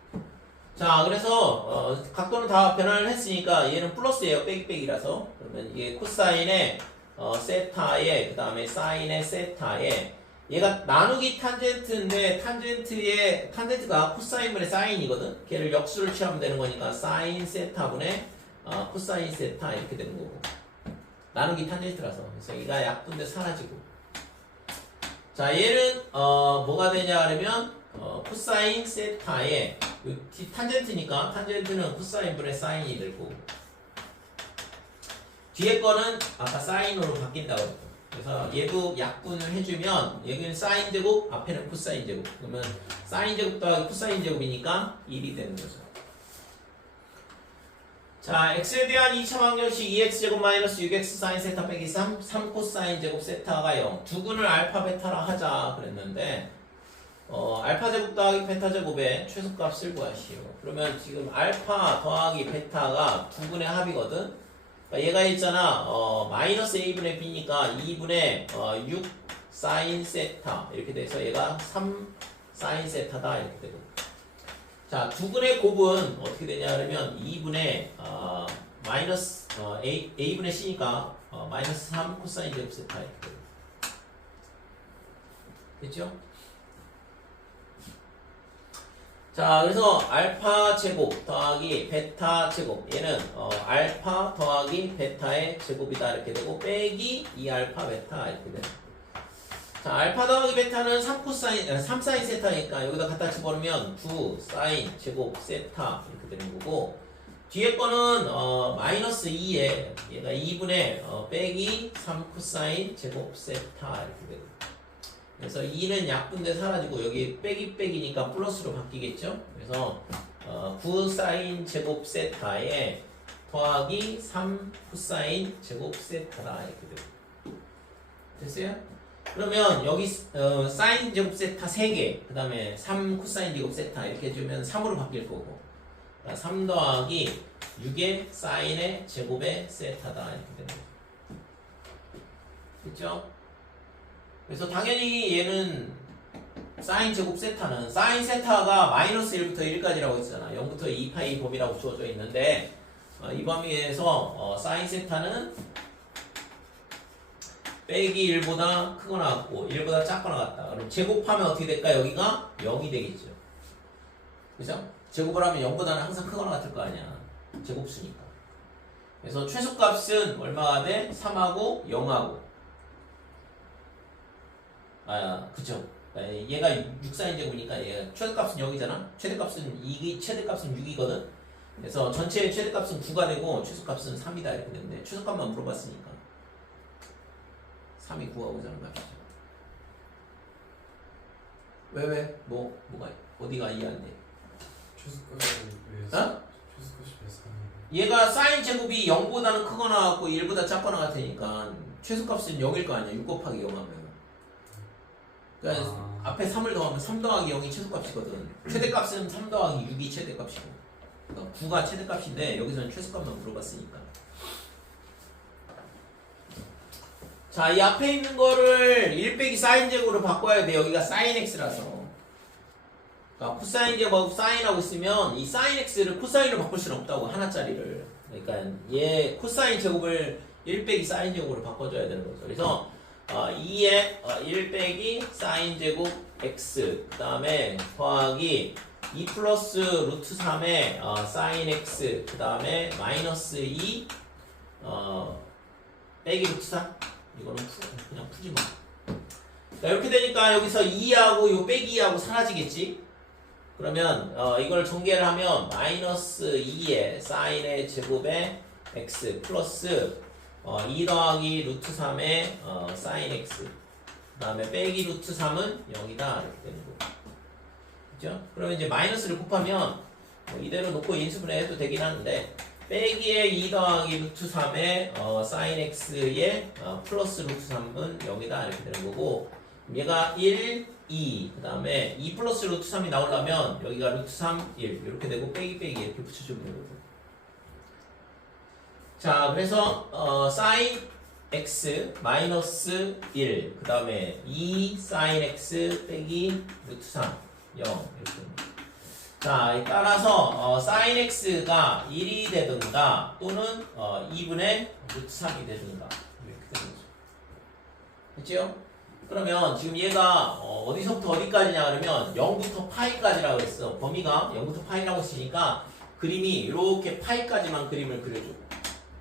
자, 그래서 각도는 다 변화를 했으니까 얘는 플러스예요. 빼기라서. 그러면 이게 코사인의 세타에 그 다음에 사인의 세타에 얘가 나누기 탄젠트인데 탄젠트가 코사인분의 사인이거든. 걔를 역수를 취하면 되는 거니까 사인 세타분의 코사인 세타 이렇게 되는 거고. 나누기 탄젠트라서. 그래서 얘가 약분돼 사라지고. 자, 얘는 뭐가 되냐 하면 코사인 세타에 탄젠트니까 탄젠트는 코사인분의 사인이 될 거고. 뒤에 거는 아까 사인으로 바뀐다고 했고. 그래서 얘도 약분을 해주면 여기는 사인 제곱, 앞에는 코사인 제곱. 그러면 사인 제곱 더하기 코사인 제곱이니까 1이 되는 거죠. 자, x에 대한 2차 방정식 2x 제곱 마이너스 6x 사인 세타 빼기 3 코사인 제곱 세타가 0. 두근을 알파 베타라 하자 그랬는데 알파 제곱 더하기 베타 제곱의 최소값을 구하시오. 그러면 지금 알파 더하기 베타가 두근의 합이거든. 얘가 있잖아 마이너스 a분의 b니까 2분의 6 사인 세타 이렇게 돼서 얘가 3 사인 세타다 이렇게 되고. 자, 두근의 곱은 어떻게 되냐 그러면 2분의 마이너스 a분의 c니까 마이너스 3 코사인 제곱 세타 이렇게 되고. 됐죠? 자, 그래서 알파 제곱 더하기 베타 제곱 얘는 알파 더하기 베타의 제곱이다 이렇게 되고 빼기 2알파 베타 이렇게 되고. 자, 알파 더하기 베타는 3 사인 세타니까 여기다 갖다 집어넣으면 2 사인 제곱 세타 이렇게 되는 거고. 뒤에 거는 마이너스 2에 얘가 2분의 빼기 3 코사인 제곱 세타 이렇게 되고. 그래서 2는 약분돼 사라지고 여기 빼기니까 플러스로 바뀌겠죠. 그래서 9 사인 제곱 세타에 더하기 3 코사인 제곱 세타다 이렇게 되고. 됐어요? 그러면 여기 사인 제곱 세타 3개 그 다음에 3 코사인 제곱 세타 이렇게 해주면 3으로 바뀔 거고. 그러니까 3 더하기 6의 사인의 제곱의 세타다 이렇게 되는 거죠. 됐죠? 그래서 당연히 얘는 사인 제곱 세타는 사인 세타가 마이너스 1부터 1까지라고 했잖아. 0부터 2파이 범위라고 주어져 있는데 이 범위에서 사인 세타는 빼기 1보다 크거나 같고 1보다 작거나 같다. 그럼 제곱하면 어떻게 될까? 여기가 0이 되겠죠. 그죠? 제곱을 하면 0보다는 항상 크거나 같을 거 아니야. 제곱수니까. 그래서 최소값은 얼마가 돼? 3하고 0하고. 그쵸. 얘가 6사인 제곱이니까 얘가 최대값은 0이잖아. 최대값은 6이거든. 그래서 전체의 최대값은 9가 되고 최소값은 3이다 이렇게 되는데 최소값만 물어봤으니까 3이 9가 오자는 값이죠. 왜? 뭐가 어디가 이해 안 돼? 최소값을 위해서. 최소값이 몇 사람이 얘가 사인 제곱이 0보다는 크거나 같고 1보다 작거나 같으니까 최소값은 0일 거 아니야. 6 곱하기 0 하면. 그러니까 앞에 3을 더하면 3 더하기 0이 최소값이거든. 최대값은 3 더하기 6이 최대값이고. 그러니까 9가 최대값인데 여기서는 최소값만 물어봤으니까. 자, 이 앞에 있는 거를 1 빼기 사인 제곱으로 바꿔야 돼. 여기가 사인 x라서. 그러니까 코사인 제곱 사인하고 있으면 이 사인 x를 코사인으로 바꿀 수는 없다고. 하나짜리를. 그러니까 얘 코사인 제곱을 1 빼기 사인 제곱으로 바꿔줘야 되는 거죠. 그래서 2에 1 빼기 사인 제곱 x 그 다음에 더하기 2 플러스 루트 3에 사인 x 그 다음에 마이너스 2 빼기 루트 3 이거는 그냥 푸지 마. 자, 이렇게 되니까 여기서 2하고 요 빼기 2하고 사라지겠지? 그러면 이걸 전개를 하면 마이너스 2의 사인의 제곱에 x 플러스 2 더하기 루트 3의 사인 x 그 다음에 빼기 루트 3은 0이다 이렇게 되는 거고. 그죠? 그러면 이제 마이너스를 곱하면 이대로 놓고 인수분해 해도 되긴 하는데 빼기에 2 더하기 루트 3의 사인 x의 플러스 루트 3은 0이다 이렇게 되는 거고, 얘가 1, 2, 그 다음에 2 플러스 루트 3이 나오려면 여기가 루트 3, 1 이렇게 되고 빼기 이렇게 붙여주면 되거든. 자, 그래서 사인 x 마이너스 1, 그 다음에 2 사인 x 빼기 루트 3, 0 이렇게 됩니다. 자, 따라서 사인 x가 1이 되든가 또는 2분의 루트 3이 되든가 이렇게 되는 거죠. 됐죠? 그러면 지금 얘가 어디서부터 어디까지냐 그러면 0부터 파이까지라고 했어. 범위가 0부터 파이라고 했으니까 그림이 이렇게 파이까지만 그림을 그려줘.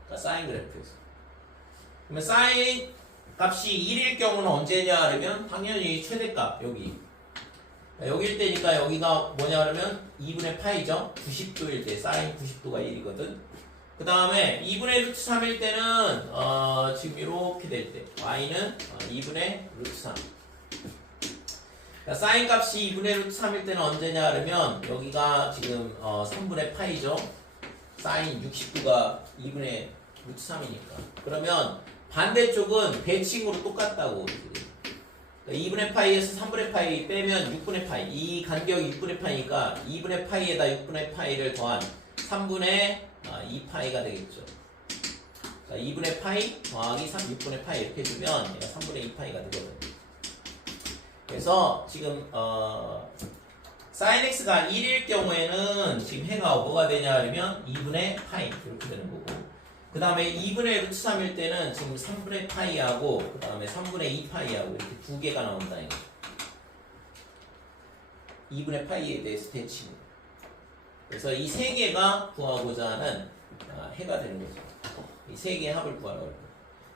그러니까 사인 그래프에서. 그러면 사인 값이 1일 경우는 언제냐 그러면 당연히 최대값 여기일 때니까 여기가 뭐냐 그러면 2분의 파이죠. 90도일 때 사인 90도가 1이거든. 그 다음에 2분의 루트 3일 때는 지금 이렇게 될 때 y는 2분의 루트 3. 그러니까 사인 값이 2분의 루트 3일 때는 언제냐 그러면 여기가 지금 3분의 파이죠. 사인 60도가 2분의 루트 3이니까. 그러면 반대쪽은 대칭으로 똑같다고. 2분의 파이에서 3분의 파이 빼면 6분의 파이. 이 간격이 6분의 파이니까 2분의 파이에다 6분의 파이를 더한 3분의 2파이가 되겠죠. 자, 2분의 파이 더하기 6분의 파이 이렇게 해주면 얘가 3분의 2파이가 되거든요. 그래서 지금 sin x가 1일 경우에는 지금 해가 뭐가 되냐 하면 2분의 파이 이렇게 되는 거고, 그 다음에 2분의 루트 3일 때는 지금 3분의 파이하고 그 다음에 3분의 2파이하고 이렇게 두 개가 나온다 이거. 2분의 파이에 대해서 대칭. 그래서 이 세 개가 구하고자 하는 해가 되는 거죠. 이 세 개의 합을 구하라고 해요.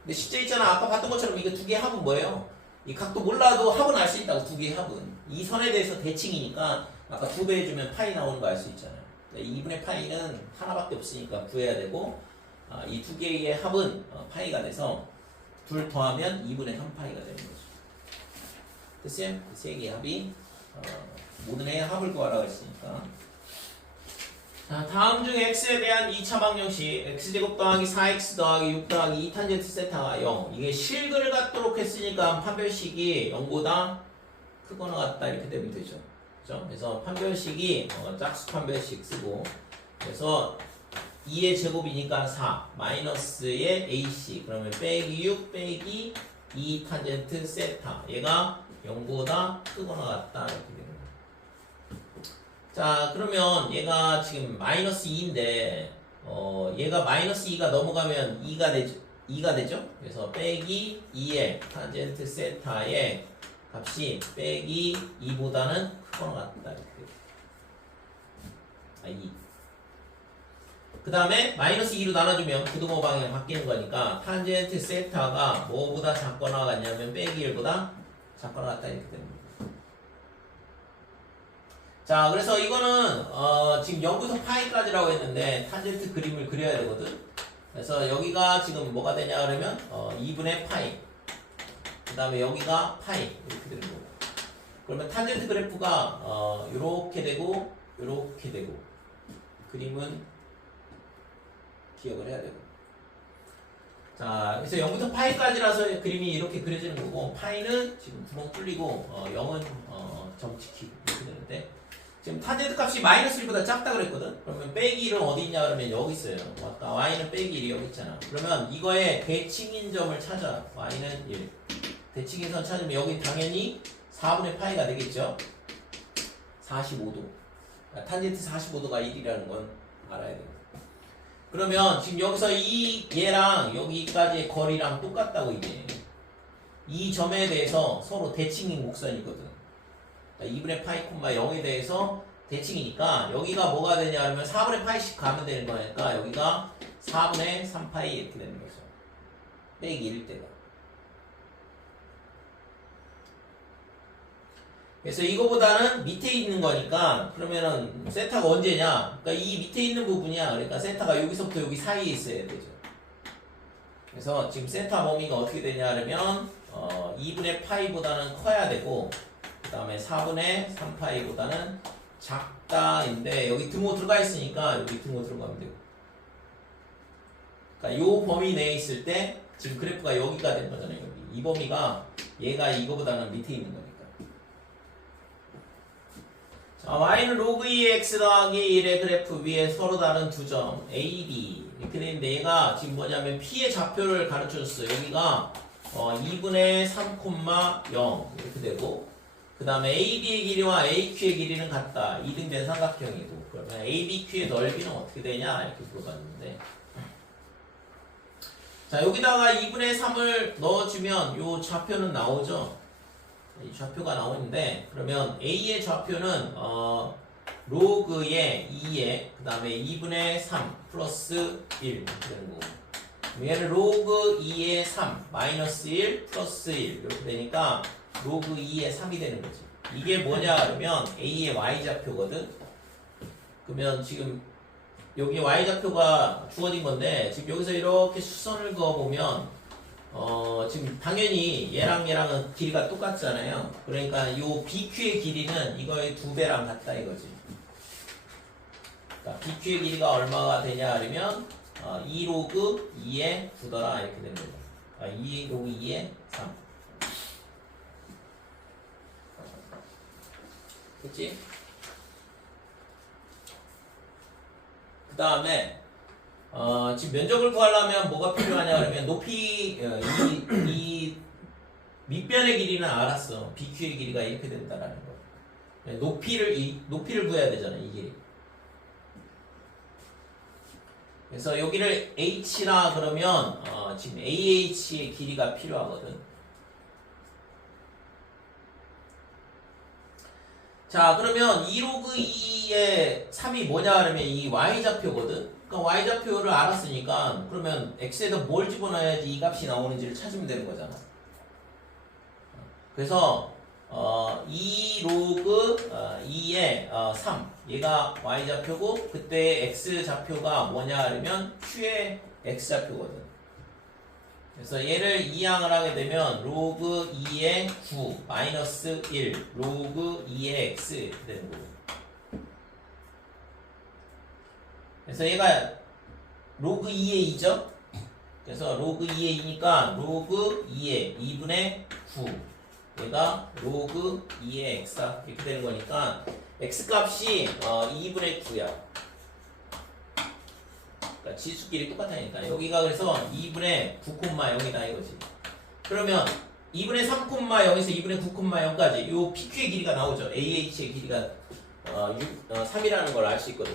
근데 실제 있잖아, 아까 봤던 것처럼 이거 두 개의 합은 뭐예요? 이 각도 몰라도 합은 알 수 있다고. 두 개의 합은 이 선에 대해서 대칭이니까 아까 2배 해주면 파이 나오는 거 알 수 있잖아요. 2분의 파이는 하나밖에 없으니까 구해야 되고, 이 두 개의 합은 파이가 돼서 둘 더하면 2분의 3파이가 되는 거죠. 됐어요? 그 세 개의 합이 모든 애의 합을 구하라고 했으니까. 자, 다음 중 x에 대한 2차 방정식 x제곱 더하기 4x 더하기 6 더하기 2탄젠트 세타가 0. 이게 실근을 갖도록 했으니까 판별식이 0보다 크거나 같다 이렇게 되면 되죠. 그죠? 그래서 판별식이 짝수 판별식 쓰고, 그래서 2의 제곱이니까 4 마이너스의 ac 그러면 빼기 6 빼기 2탄젠트 세타, 얘가 0보다 크거나 같다 이렇게 되는 거예요. 자, 그러면 얘가 지금 마이너스 2인데 얘가 마이너스 2가 넘어가면 2가 되죠? 그래서 빼기 2의 탄젠트 세타의 값이 빼기 2보다는 크거나 같다 이렇게 돼요. 2. 그 다음에 마이너스 2로 나눠주면 부등호 방향 바뀌는 거니까 탄젠트 세타가 뭐보다 작거나 같냐면 빼기 1보다 작거나 같다 이렇게 됩니다. 자, 그래서 이거는 지금 0부터 파이까지라고 했는데 탄젠트 그림을 그려야 되거든. 그래서 여기가 지금 뭐가 되냐 그러면 2분의 파이, 그 다음에 여기가 파이 이렇게 되는 거고, 그러면 탄젠트 그래프가 요렇게 되고 요렇게 되고, 그림은 기억을 해야 되고. 자, 그래서 0부터 파이까지라서 그림이 이렇게 그려지는 거고, 파이는 지금 구멍 뚫리고 0은 점 지키고 이렇게 되는데, 지금 탄젠트 값이 마이너스 1보다 작다 그랬거든? 그러면 빼기 1은 어디 있냐 그러면 여기 있어요. 아까 y는 빼기 1이 여기 있잖아. 그러면 이거의 대칭인 점을 찾아. y는 1. 대칭인선 찾으면 여기 당연히 4분의 파이가 되겠죠? 45도. 탄젠트 45도가 1이라는 건 알아야 돼요. 그러면 지금 여기서 얘랑 여기까지의 거리랑 똑같다고 이게. 이 점에 대해서 서로 대칭인 곡선이거든. 2분의 파이 콤마 0에 대해서 대칭이니까 여기가 뭐가 되냐 하면 4분의 파이씩 가면 되는 거니까 여기가 4분의 3파이 이렇게 되는 거죠. 빼기 1일 때가. 그래서 이거보다는 밑에 있는 거니까 그러면은 세타가 언제냐? 그러니까 이 밑에 있는 부분이야. 그러니까 세타가 여기서부터 여기 사이에 있어야 되죠. 그래서 지금 세타 범위가 어떻게 되냐 하면 2분의 파이보다는 커야 되고 그 다음에 4분의 3파이보다는 작다인데 여기 등호 들어가 있으니까 여기 등호 들어가면 되고 그러니까 요 범위 내에 있을 때 지금 그래프가 여기가 된 거잖아요. 여기. 이 범위가 얘가 이거보다는 밑에 있는 거니까. 자, y는 로그 2x 더하기 1의 그래프 위에 서로 다른 두 점 a, b 이렇게 되는데 얘가 지금 뭐냐면 p의 좌표를 가르쳐줬어요. 여기가 2분의 3,0 이렇게 되고 그 다음에 AB의 길이와 AQ의 길이는 같다. 이등변 삼각형이고 그러면 ABQ의 넓이는 어떻게 되냐 이렇게 물어봤는데 자 여기다가 2분의 3을 넣어주면 요 좌표는 나오죠. 이 좌표가 나오는데 그러면 A의 좌표는 로그의 2에 그 다음에 2분의 3 플러스 1 이렇게 되는 거고 얘는 로그 2의 3 마이너스 1 플러스 1 이렇게 되니까 로그 2의 3이 되는 거지. 이게 뭐냐 그러면 A의 Y좌표거든. 그러면 지금 여기 Y좌표가 주어진 건데 지금 여기서 이렇게 수선을 그어보면 지금 당연히 얘랑은 길이가 똑같잖아요. 그러니까 요 BQ의 길이는 이거의 2배랑 같다 이거지. 그러니까 BQ의 길이가 얼마가 되냐 그러면 2 로그 2의 9더라 이렇게 되는 거죠. 2 로그 2의 3. 그치? 그 다음에 지금 면적을 구하려면 뭐가 필요하냐 그러면 높이 이 밑변의 길이는 알았어. BQ의 길이가 이렇게 된다라는 거. 높이를 구해야 되잖아 이 길이. 그래서 여기를 H라 그러면 지금 AH의 길이가 필요하거든. 자 그러면 2 로그 2의 3이 뭐냐 하면 이 Y좌표거든. 그러니까 Y좌표를 알았으니까 그러면 X에다 뭘 집어넣어야지 이 값이 나오는지를 찾으면 되는 거잖아. 그래서 2 로그 2의 3 얘가 Y좌표고 그때 X좌표가 뭐냐 하면 Q의 X좌표거든. 그래서 얘를 이항을 하게 되면 로그 2의 9 마이너스 1 로그 2의 x 이렇게 되는 거고. 그래서 얘가 로그 2의 2죠. 그래서 로그 2의 2니까 로그 2의 2분의 9 얘가 로그 2의 x다 이렇게 되는 거니까 x 값이 2분의 9야. 그러니까 지수끼리 똑같으니까 여기가 그래서 2분의 9,0이다 이거지. 그러면 2분의 3,0에서 2분의 9,0까지 요 PQ의 길이가 나오죠. AH의 길이가 3이라는 걸 알 수 있거든.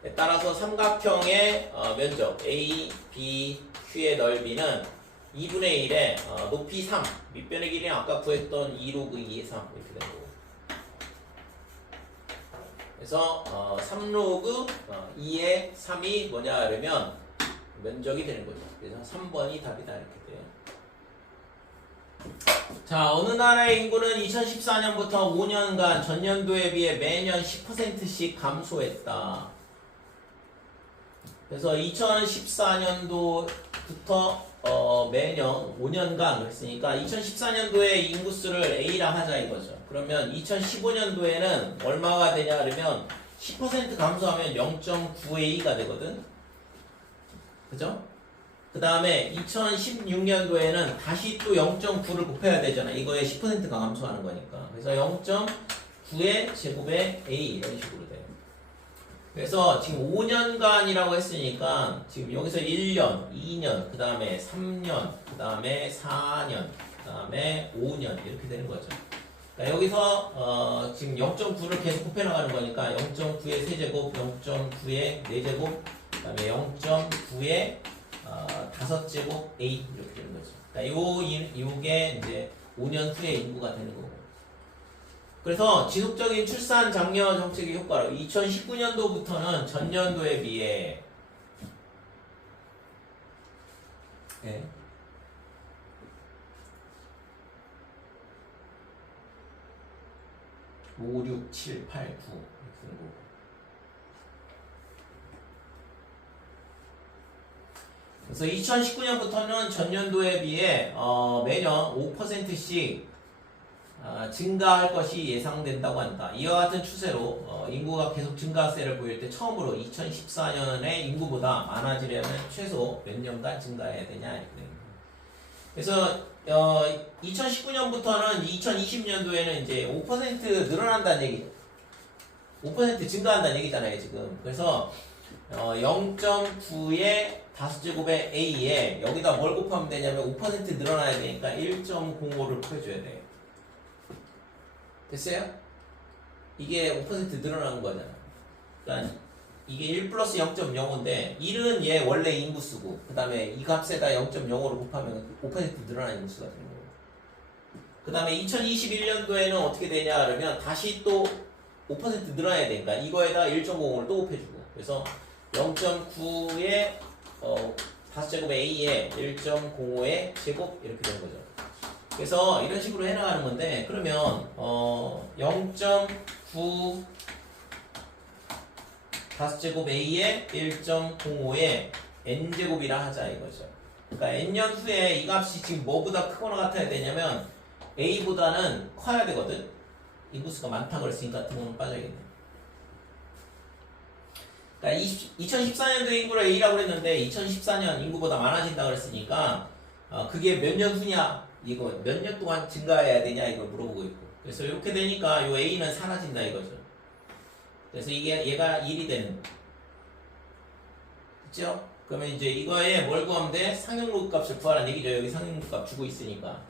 그래서 따라서 삼각형의 면적 A, B, Q의 넓이는 2분의 1에 높이 3 밑변의 길이는 아까 구했던 2 로그 2의 3 이렇게 되는 거고. 그래서 3 로그 2의 3이 뭐냐 하려면 면적이 되는 거죠. 그래서 3번이 답이다 이렇게 돼요. 자, 어느 나라의 인구는 2014년부터 5년간 전년도에 비해 매년 10%씩 감소했다. 그래서 2014년도부터 매년 5년간 그랬으니까 2014년도에 인구수를 A랑 하자 이거죠. 그러면 2015년도에는 얼마가 되냐 그러면 10% 감소하면 0.9A가 되거든. 그죠? 그 다음에 2016년도에는 다시 또 0.9를 곱해야 되잖아. 이거에 10%가 감소하는 거니까. 그래서 0.9의 제곱의 A 이런 식으로 돼요. 그래서 지금 5년간이라고 했으니까 지금 여기서 1년, 2년, 그 다음에 3년, 그 다음에 4년, 그 다음에 5년 이렇게 되는 거죠. 그러니까 여기서 지금 0.9를 계속 곱해 나가는 거니까 0.9의 세제곱, 0.9의 4제곱, 그 다음에 0.9의 5제곱 A 이렇게 되는 거죠. 그러니까 요게 이제 5년 후에 인구가 되는 거고. 그래서 지속적인 출산 장려 정책의 효과로 2019년도부터는 전년도에 비해 5, 6, 7, 8, 9 이렇게 되는 거고. 그래서 2019년부터는 전년도에 비해 매년 5%씩 증가할 것이 예상된다고 한다. 이와 같은 추세로 인구가 계속 증가세를 보일 때 처음으로 2014년에 인구보다 많아지려면 최소 몇 년간 증가해야 되냐 이렇게 됩니다. 그래서 2019년부터는 2020년도에는 이제 5% 늘어난다는 얘기죠. 5% 증가한다는 얘기잖아요 지금. 그래서 0.9의 5제곱의 A에 여기다 뭘 곱하면 되냐면 5% 늘어나야 되니까 1.05를 곱해줘야 돼요. 됐어요? 이게 5% 늘어나는 거잖아. 그러니까 이게 1 플러스 0.05인데 1은 얘 원래 인구수고 그 다음에 이 값에다 0.05를 곱하면 5% 늘어나는 인구수가 되는 거고. 그 다음에 2021년도에는 어떻게 되냐 그러면 다시 또 5% 늘어나야 되니까 이거에다 1.05를 또 곱해주고. 그래서 0.9의 5제곱의 A에 1.05의 제곱 이렇게 되는 거죠. 그래서 이런 식으로 해나가는 건데 그러면 0.9 5제곱 A에 1.05의 N제곱이라 하자 이거죠. 그러니까 N년 후에 이 값이 지금 뭐보다 크거나 같아야 되냐면 A보다는 커야 되거든. 인구수가 많다고 그랬으니까 등호는 빠져야겠네. 그러니까 2014년도 인구를 A라고 그랬는데 2014년 인구보다 많아진다고 그랬으니까 그게 몇 년 후냐 이거 몇 년 동안 증가해야 되냐 이걸 물어보고 있고. 그래서 이렇게 되니까 요 A는 사라진다 이거죠. 그래서 이게 얘가 1이 되는 거. 그쵸? 그러면 이제 이거에 뭘 구하면 돼? 상용로그 값을 구하라는 얘기죠. 여기 상용로그 값 주고 있으니까.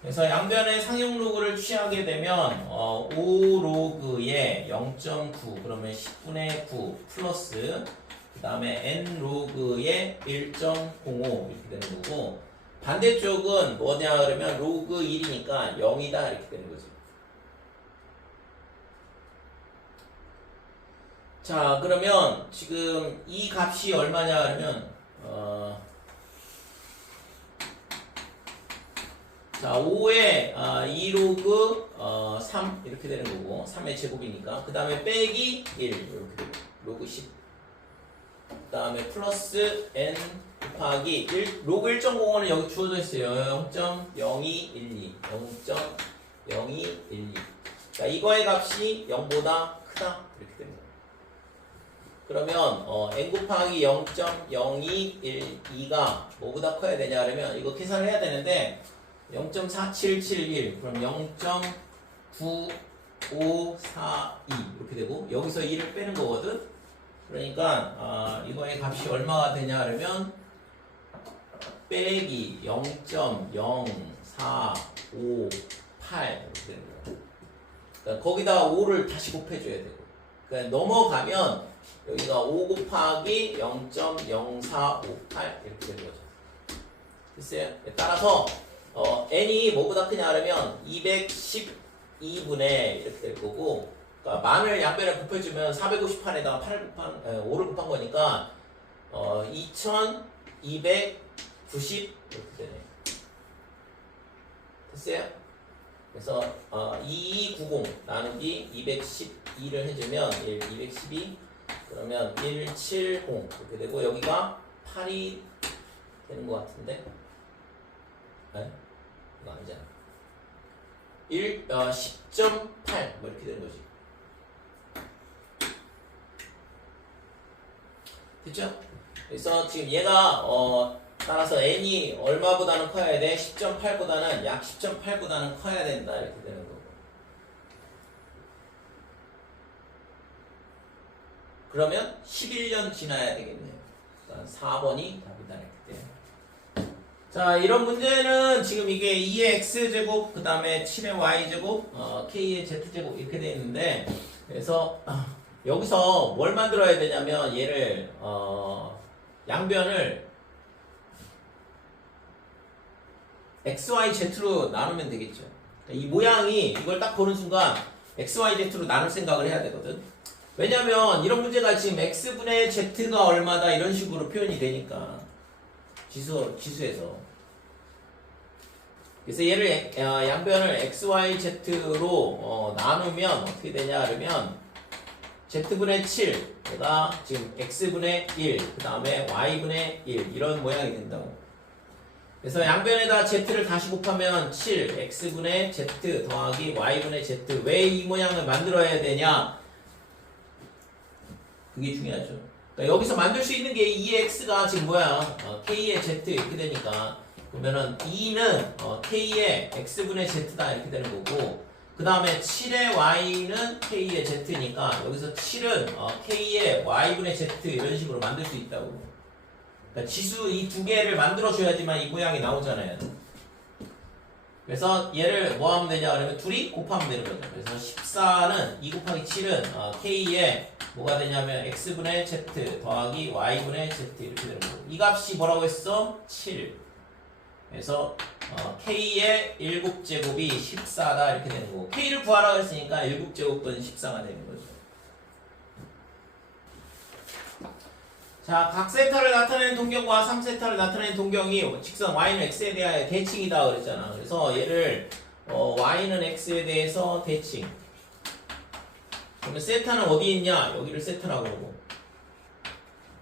그래서 양변의 상용로그를 취하게 되면 5로그에 0.9 그러면 10분의 9 플러스 그 다음에 n로그에 1.05 이렇게 되는 거고, 반대쪽은 뭐냐 그러면 로그 1이니까 0이다 이렇게 되는 거죠. 자 그러면 지금 이 값이 얼마냐 그러면 자 5에 2로그 3 이렇게 되는 거고 3의 제곱이니까 그 다음에 빼기 1 이렇게 되고 로그 10 그 다음에 플러스 n 곱하기 1 로그 1.05는 여기 주어져 있어요. 0.0212 0.0212 자 이거의 값이 0보다 크다 이렇게 됩니다. 그러면 n 곱하기 0.0212가 뭐보다 커야 되냐 그러면 이거 계산을 해야 되는데 0.4771 그럼 0.9542 이렇게 되고 여기서 2를 빼는 거거든. 그러니까 이거의 값이 얼마가 되냐 그러면 빼기 0.0458 이렇게 되는 거야. 그러니까 거기다 5를 다시 곱해줘야 되고, 그러니까 넘어가면 여기가 5 곱하기 0.0458 이렇게 되는 거죠. 됐어요? 따라서 n이 뭐보다 크냐 하면 212분의 이렇게 될 거고, 그러니까 만을 양변에 곱해주면 458에다가 5를 곱한 거니까 2290 이렇게 되네. 됐어요? 그래서 2290 나누기 212를 해주면 212 그러면 170 이렇게 되고 여기가 8이 되는 것 같은데? 네? 이거 아니잖아. 10.8 뭐 이렇게 되는 거지. 됐죠? 그래서 지금 얘가 따라서 n이 얼마보다는 커야 돼? 10.8보다는 약 10.8보다는 커야 된다 이렇게 되는 거고. 그러면 11년 지나야 되겠네요. 그러니까 4번이 답이다 이렇게 돼요. 자, 이런 문제는 지금 이게 2의 x제곱, 그 다음에 7의 y제곱, k의 z제곱 이렇게 되어 있는데, 그래서 여기서 뭘 만들어야 되냐면 얘를 양변을 x, y, z로 나누면 되겠죠. 이 모양이 이걸 딱 보는 순간 x, y, z로 나눌 생각을 해야 되거든. 왜냐면 이런 문제가 지금 x분의 z가 얼마다 이런 식으로 표현이 되니까 지수에서. 그래서 얘를 양변을 x, y, z로 나누면 어떻게 되냐 그러면 z분의 7 얘가 지금 x분의 1 그 다음에 y분의 1 이런 모양이 된다고. 그래서 양변에다 z를 다시 곱하면 7 x분의 z 더하기 y분의 z. 왜 이 모양을 만들어야 되냐? 그게 중요하죠. 그러니까 여기서 만들 수 있는 게 2x가 지금 뭐야? k의 z 이렇게 되니까 그러면은 2는 k의 x분의 z다 이렇게 되는 거고, 그 다음에 7의 y는 k의 z니까 여기서 7은 k의 y분의 z 이런 식으로 만들 수 있다고. 그러니까 지수 이 두 개를 만들어 줘야지만 이 모양이 나오잖아요. 그래서 얘를 뭐 하면 되냐 그러면 둘이 곱하면 되는 거죠. 그래서 14는 2 곱하기 7은 k의 뭐가 되냐면 x분의 z 더하기 y분의 z 이렇게 되는 거고, 이 값이 뭐라고 했어? 7. 그래서 k의 7제곱이 14다 이렇게 되는 거고, k를 구하라고 했으니까 7제곱은 14가 되는 거죠. 자, 각 세타를 나타내는 동경과 3세타를 나타내는 동경이 직선 y는 x에 대하여 대칭이다 그랬잖아. 그래서 얘를 y는 x에 대해서 대칭. 그러면 세타는 어디 있냐? 여기를 세타라고 그러고,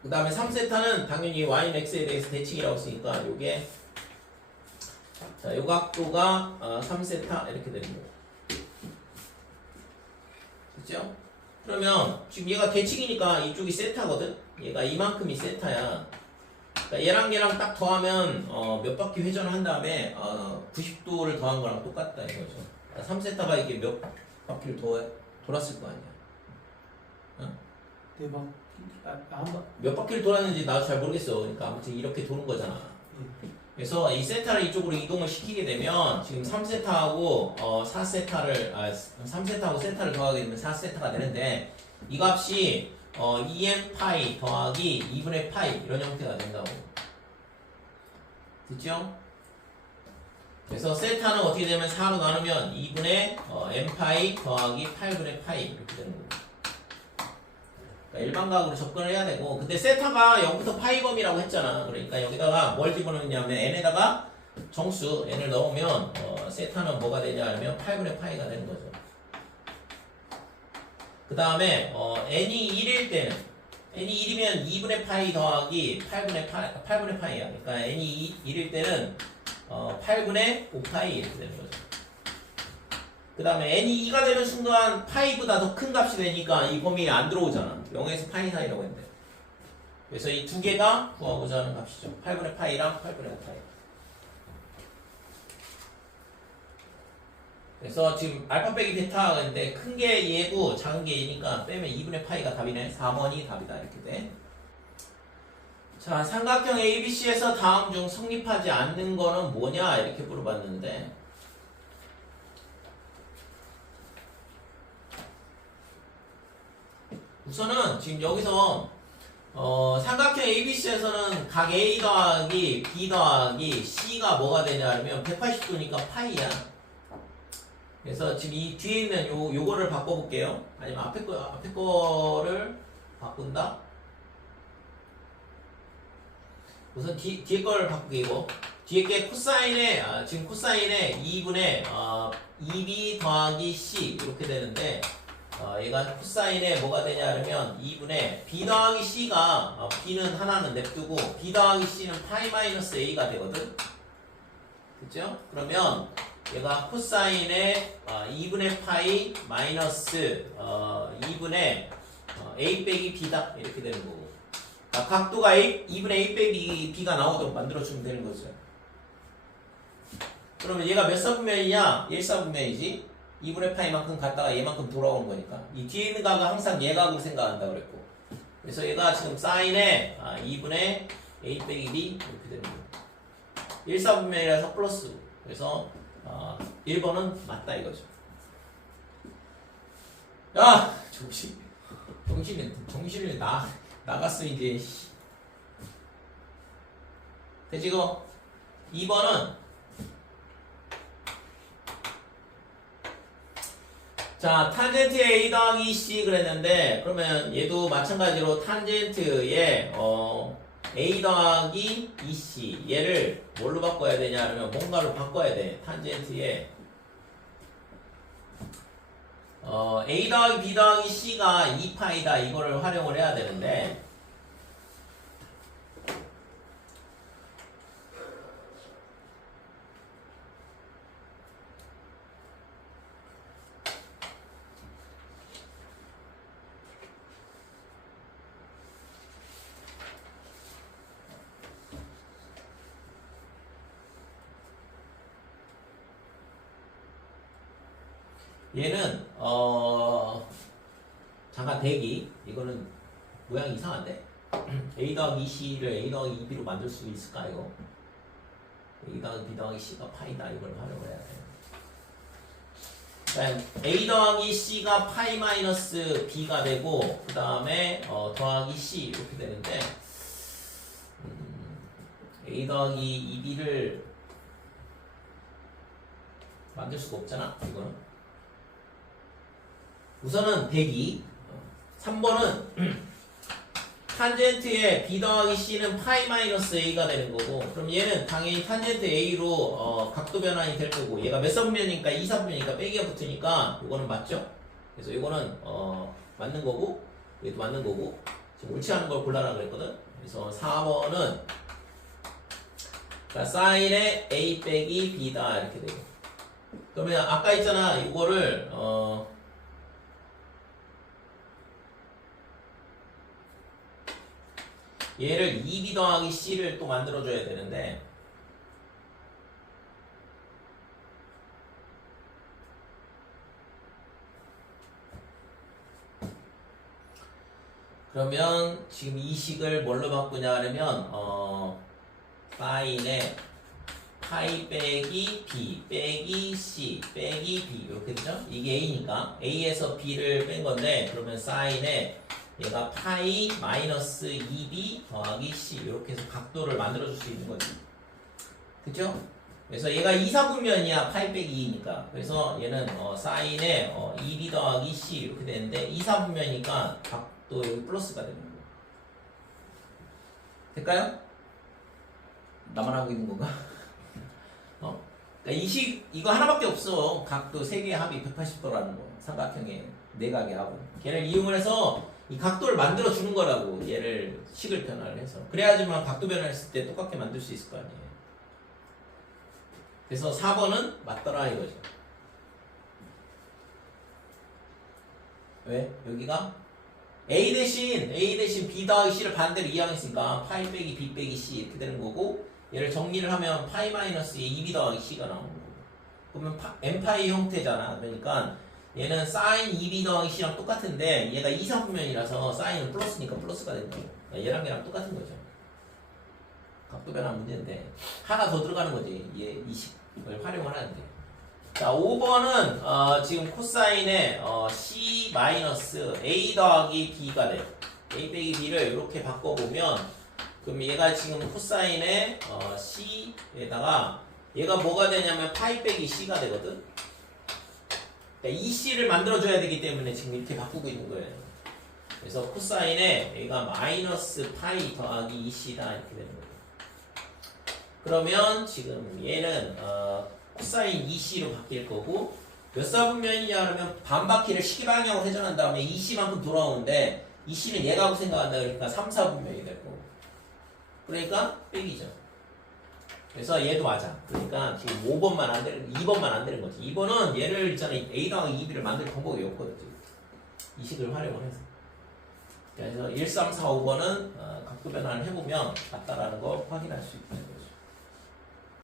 그 다음에 3세타는 당연히 y는 x에 대해서 대칭이라고 했으니까 요게 자, 요 각도가 3세타 이렇게 되는 거예요. 그렇죠? 그러면 지금 얘가 대칭이니까 이쪽이 세타거든? 얘가 이만큼이 세타야. 그러니까 얘랑 딱 더하면 몇 바퀴 회전을 한 다음에 90도를 더한 거랑 똑같다 이거죠. 3세타가 이게 몇 바퀴를 돌았을 거 아니야. 대박. 몇 바퀴를 돌았는지 나도 잘 모르겠어. 그러니까 아무튼 이렇게 도는 거잖아. 그래서 이 세타를 이쪽으로 이동을 시키게 되면 지금 3세타하고 4세타를 3세타하고 세타를 더하게 되면 4세타가 되는데, 이 값이 2n 파이 더하기 2분의 파이 이런 형태가 된다고. 됐죠? 그래서 세타는 어떻게 되면 4로 나누면 2분의 n 파이 더하기 8분의 파이 이렇게 되는 거고. 일반각으로 접근을 해야 되고, 근데 세타가 0부터 파이 범위라고 했잖아. 그러니까 여기다가 뭘 집어넣냐면 n에다가 정수 n을 넣으면 세타는 뭐가 되냐 하면 8분의 파이가 되는 거죠. 그 다음에 n이 1일 때는, n이 1이면 2분의 파이 더하기 8분의 파이야. 그러니까 n이 1일 때는 8분의 5파이 이렇게 되는 거죠. 그 다음에 n이 2가 되는 순간 파이보다 더 큰 값이 되니까 이 범위에 안 들어오잖아. 0에서 파이 사이라고 했는데. 그래서 이 두 개가 구하고자 하는 값이죠. 8분의 파이랑 8분의 5파이. 그래서 지금 알파 빼기 베타가 있는데 큰 게 얘고 작은 게 얘니까 빼면 2분의 파이가 답이네. 4번이 답이다 이렇게 돼. 자, 삼각형 ABC에서 다음 중 성립하지 않는 거는 뭐냐 이렇게 물어봤는데, 우선은 지금 여기서 삼각형 ABC에서는 각 A 더하기 B 더하기 C가 뭐가 되냐 하면 180도니까 파이야. 그래서 지금 이 뒤에 있는 요거를 바꿔볼게요. 아니면 앞에 거를 바꾼다? 우선 뒤에 거를 바꾸고, 뒤에 게 코사인에 지금 코사인에 2분의 2B 더하기 C 이렇게 되는데, 얘가 코사인에 뭐가 되냐 하면 2분의 B 더하기 C가 B는 하나는 냅두고 B 더하기 C는 파이 마이너스 A가 되거든. 그죠? 그러면 얘가 코사인에 2분의 파이 마이너스 2분의 A 빼기 B다 이렇게 되는 거고, 자, 각도가 2분의 1 빼기 b가 나오도록 만들어주면 되는 거죠. 그러면 얘가 몇 사분면이냐? 1사분면이지. 2분의 파이만큼 갔다가 얘만큼 돌아오는 거니까. 이 뒤에 있는 각은 항상 얘 각으로 생각한다 그랬고. 그래서 얘가 지금 사인에 2분의 a 빼기 b 이렇게 되는 거예요. 1사분면이라서 플러스. 그래서 1번은 맞다 이거죠. 야! 정신이 나갔어 이제. 되지 이거? 2번은 자, 탄젠트 A 더하기 C 그랬는데, 그러면 얘도 마찬가지로 탄젠트에 A 더하기 EC 얘를 뭘로 바꿔야 되냐 그러면 뭔가로 바꿔야 돼. 탄젠트에 A 더하기 B 더하기 C가 2파이다 이거를 활용을 해야 되는데, 얘는 잠깐 대기. 이거는 모양이 이상한데 A 더하기 C를 A 더하기 2B로 만들 수 있을까 이거? A 더하기 B 더하기 C가 파이다 이걸 활용을 해야 돼. 그러니까 A 더하기 C가 파이 마이너스 B가 되고 그 다음에 더하기 C 이렇게 되는데 A 더하기 2B를 만들 수가 없잖아 이거는. 우선은 대기. 3번은 탄젠트에 B 더하기 C는 파이 마이너스 A가 되는 거고, 그럼 얘는 당연히 탄젠트 A로 각도 변환이 될 거고, 얘가 몇 사분면이니까 2사분면이니까 빼기가 붙으니까 이거는 맞죠? 그래서 이거는 맞는 거고, 얘도 맞는 거고, 지금 옳지 않은 걸 골라라 그랬거든. 그래서 4번은 사인의 A 빼기 B다 이렇게 되고, 그러면 아까 있잖아 이거를 얘를 2b 더하기 c를 또 만들어줘야 되는데, 그러면 지금 이 식을 뭘로 바꾸냐 하면 사인에 파이 빼기 b 빼기 c 빼기 b 이렇게 되죠? 이게 a니까 a에서 b를 뺀 건데, 그러면 사인에 얘가 파이 마이너스 2b 더하기 c 이렇게 해서 각도를 만들어줄 수 있는 거지. 그쵸? 그래서 얘가 2사분면이야. 파이 빼기 2니까. 그래서 얘는 사인에 2b 더하기 c 이렇게 되는데 2사분면이니까 각도 여기 플러스가 되는 거예요. 될까요? 나만 하고 있는 건가? 그러니까 이거 하나밖에 없어. 각도 3개의 합이 180도라는 거. 삼각형의 내각의 합은. 걔를 이용을 해서 이 각도를 만들어 주는 거라고. 얘를 식을 변화를 해서. 그래야지만 각도 변화했을 때 똑같게 만들 수 있을 거 아니에요. 그래서 4번은 맞더라 이거죠. 왜? 여기가 A 대신 B 더하기 C를 반대로 이항했으니까 파이 빼기 B 빼기 C 이렇게 되는 거고, 얘를 정리를 하면 파이 마이너스 2B 더하기 C가 나오는 거고, 그러면 n파이 형태잖아. 그러니까 얘는 사인 2b 더하기 c랑 똑같은데 얘가 2사분면이라서 사인은 플러스니까 플러스가 된다. 얘랑 얘랑 똑같은 거죠. 각도 변환 문제인데 하나 더 들어가는 거지. 이 식을 활용을 하는데. 자, 5번은 지금 코사인에 c 마이너스 a 더하기 b가 돼. a 빼기 b를 이렇게 바꿔보면, 그럼 얘가 지금 코사인에 c에다가 얘가 뭐가 되냐면 파이 빼기 c가 되거든. 이 c를 만들어줘야 되기 때문에 지금 이렇게 바꾸고 있는 거예요. 그래서 코사인에 얘가 마이너스 파이 더하기 2c다 이렇게 되는 거예요. 그러면 지금 얘는 코사인 2c로 바뀔 거고, 몇 사분면이냐 그러면 반바퀴를 시계방향으로 회전한 다음에 2c만큼 돌아오는데 2c는 얘라고 생각한다. 그러니까 3사분면이 될 거고, 그러니까 빼기죠. 그래서 얘도 맞아. 그러니까 지금 5번만 안 되는, 2번만 안 되는 거지. 2번은 얘를 있잖아 A 더하기 2b를 만들 방법이 없거든. 이 식을 활용을 해서. 그래서 1, 3, 4, 5번은 각도 변환을 해보면 같다라는 거 확인할 수 있다.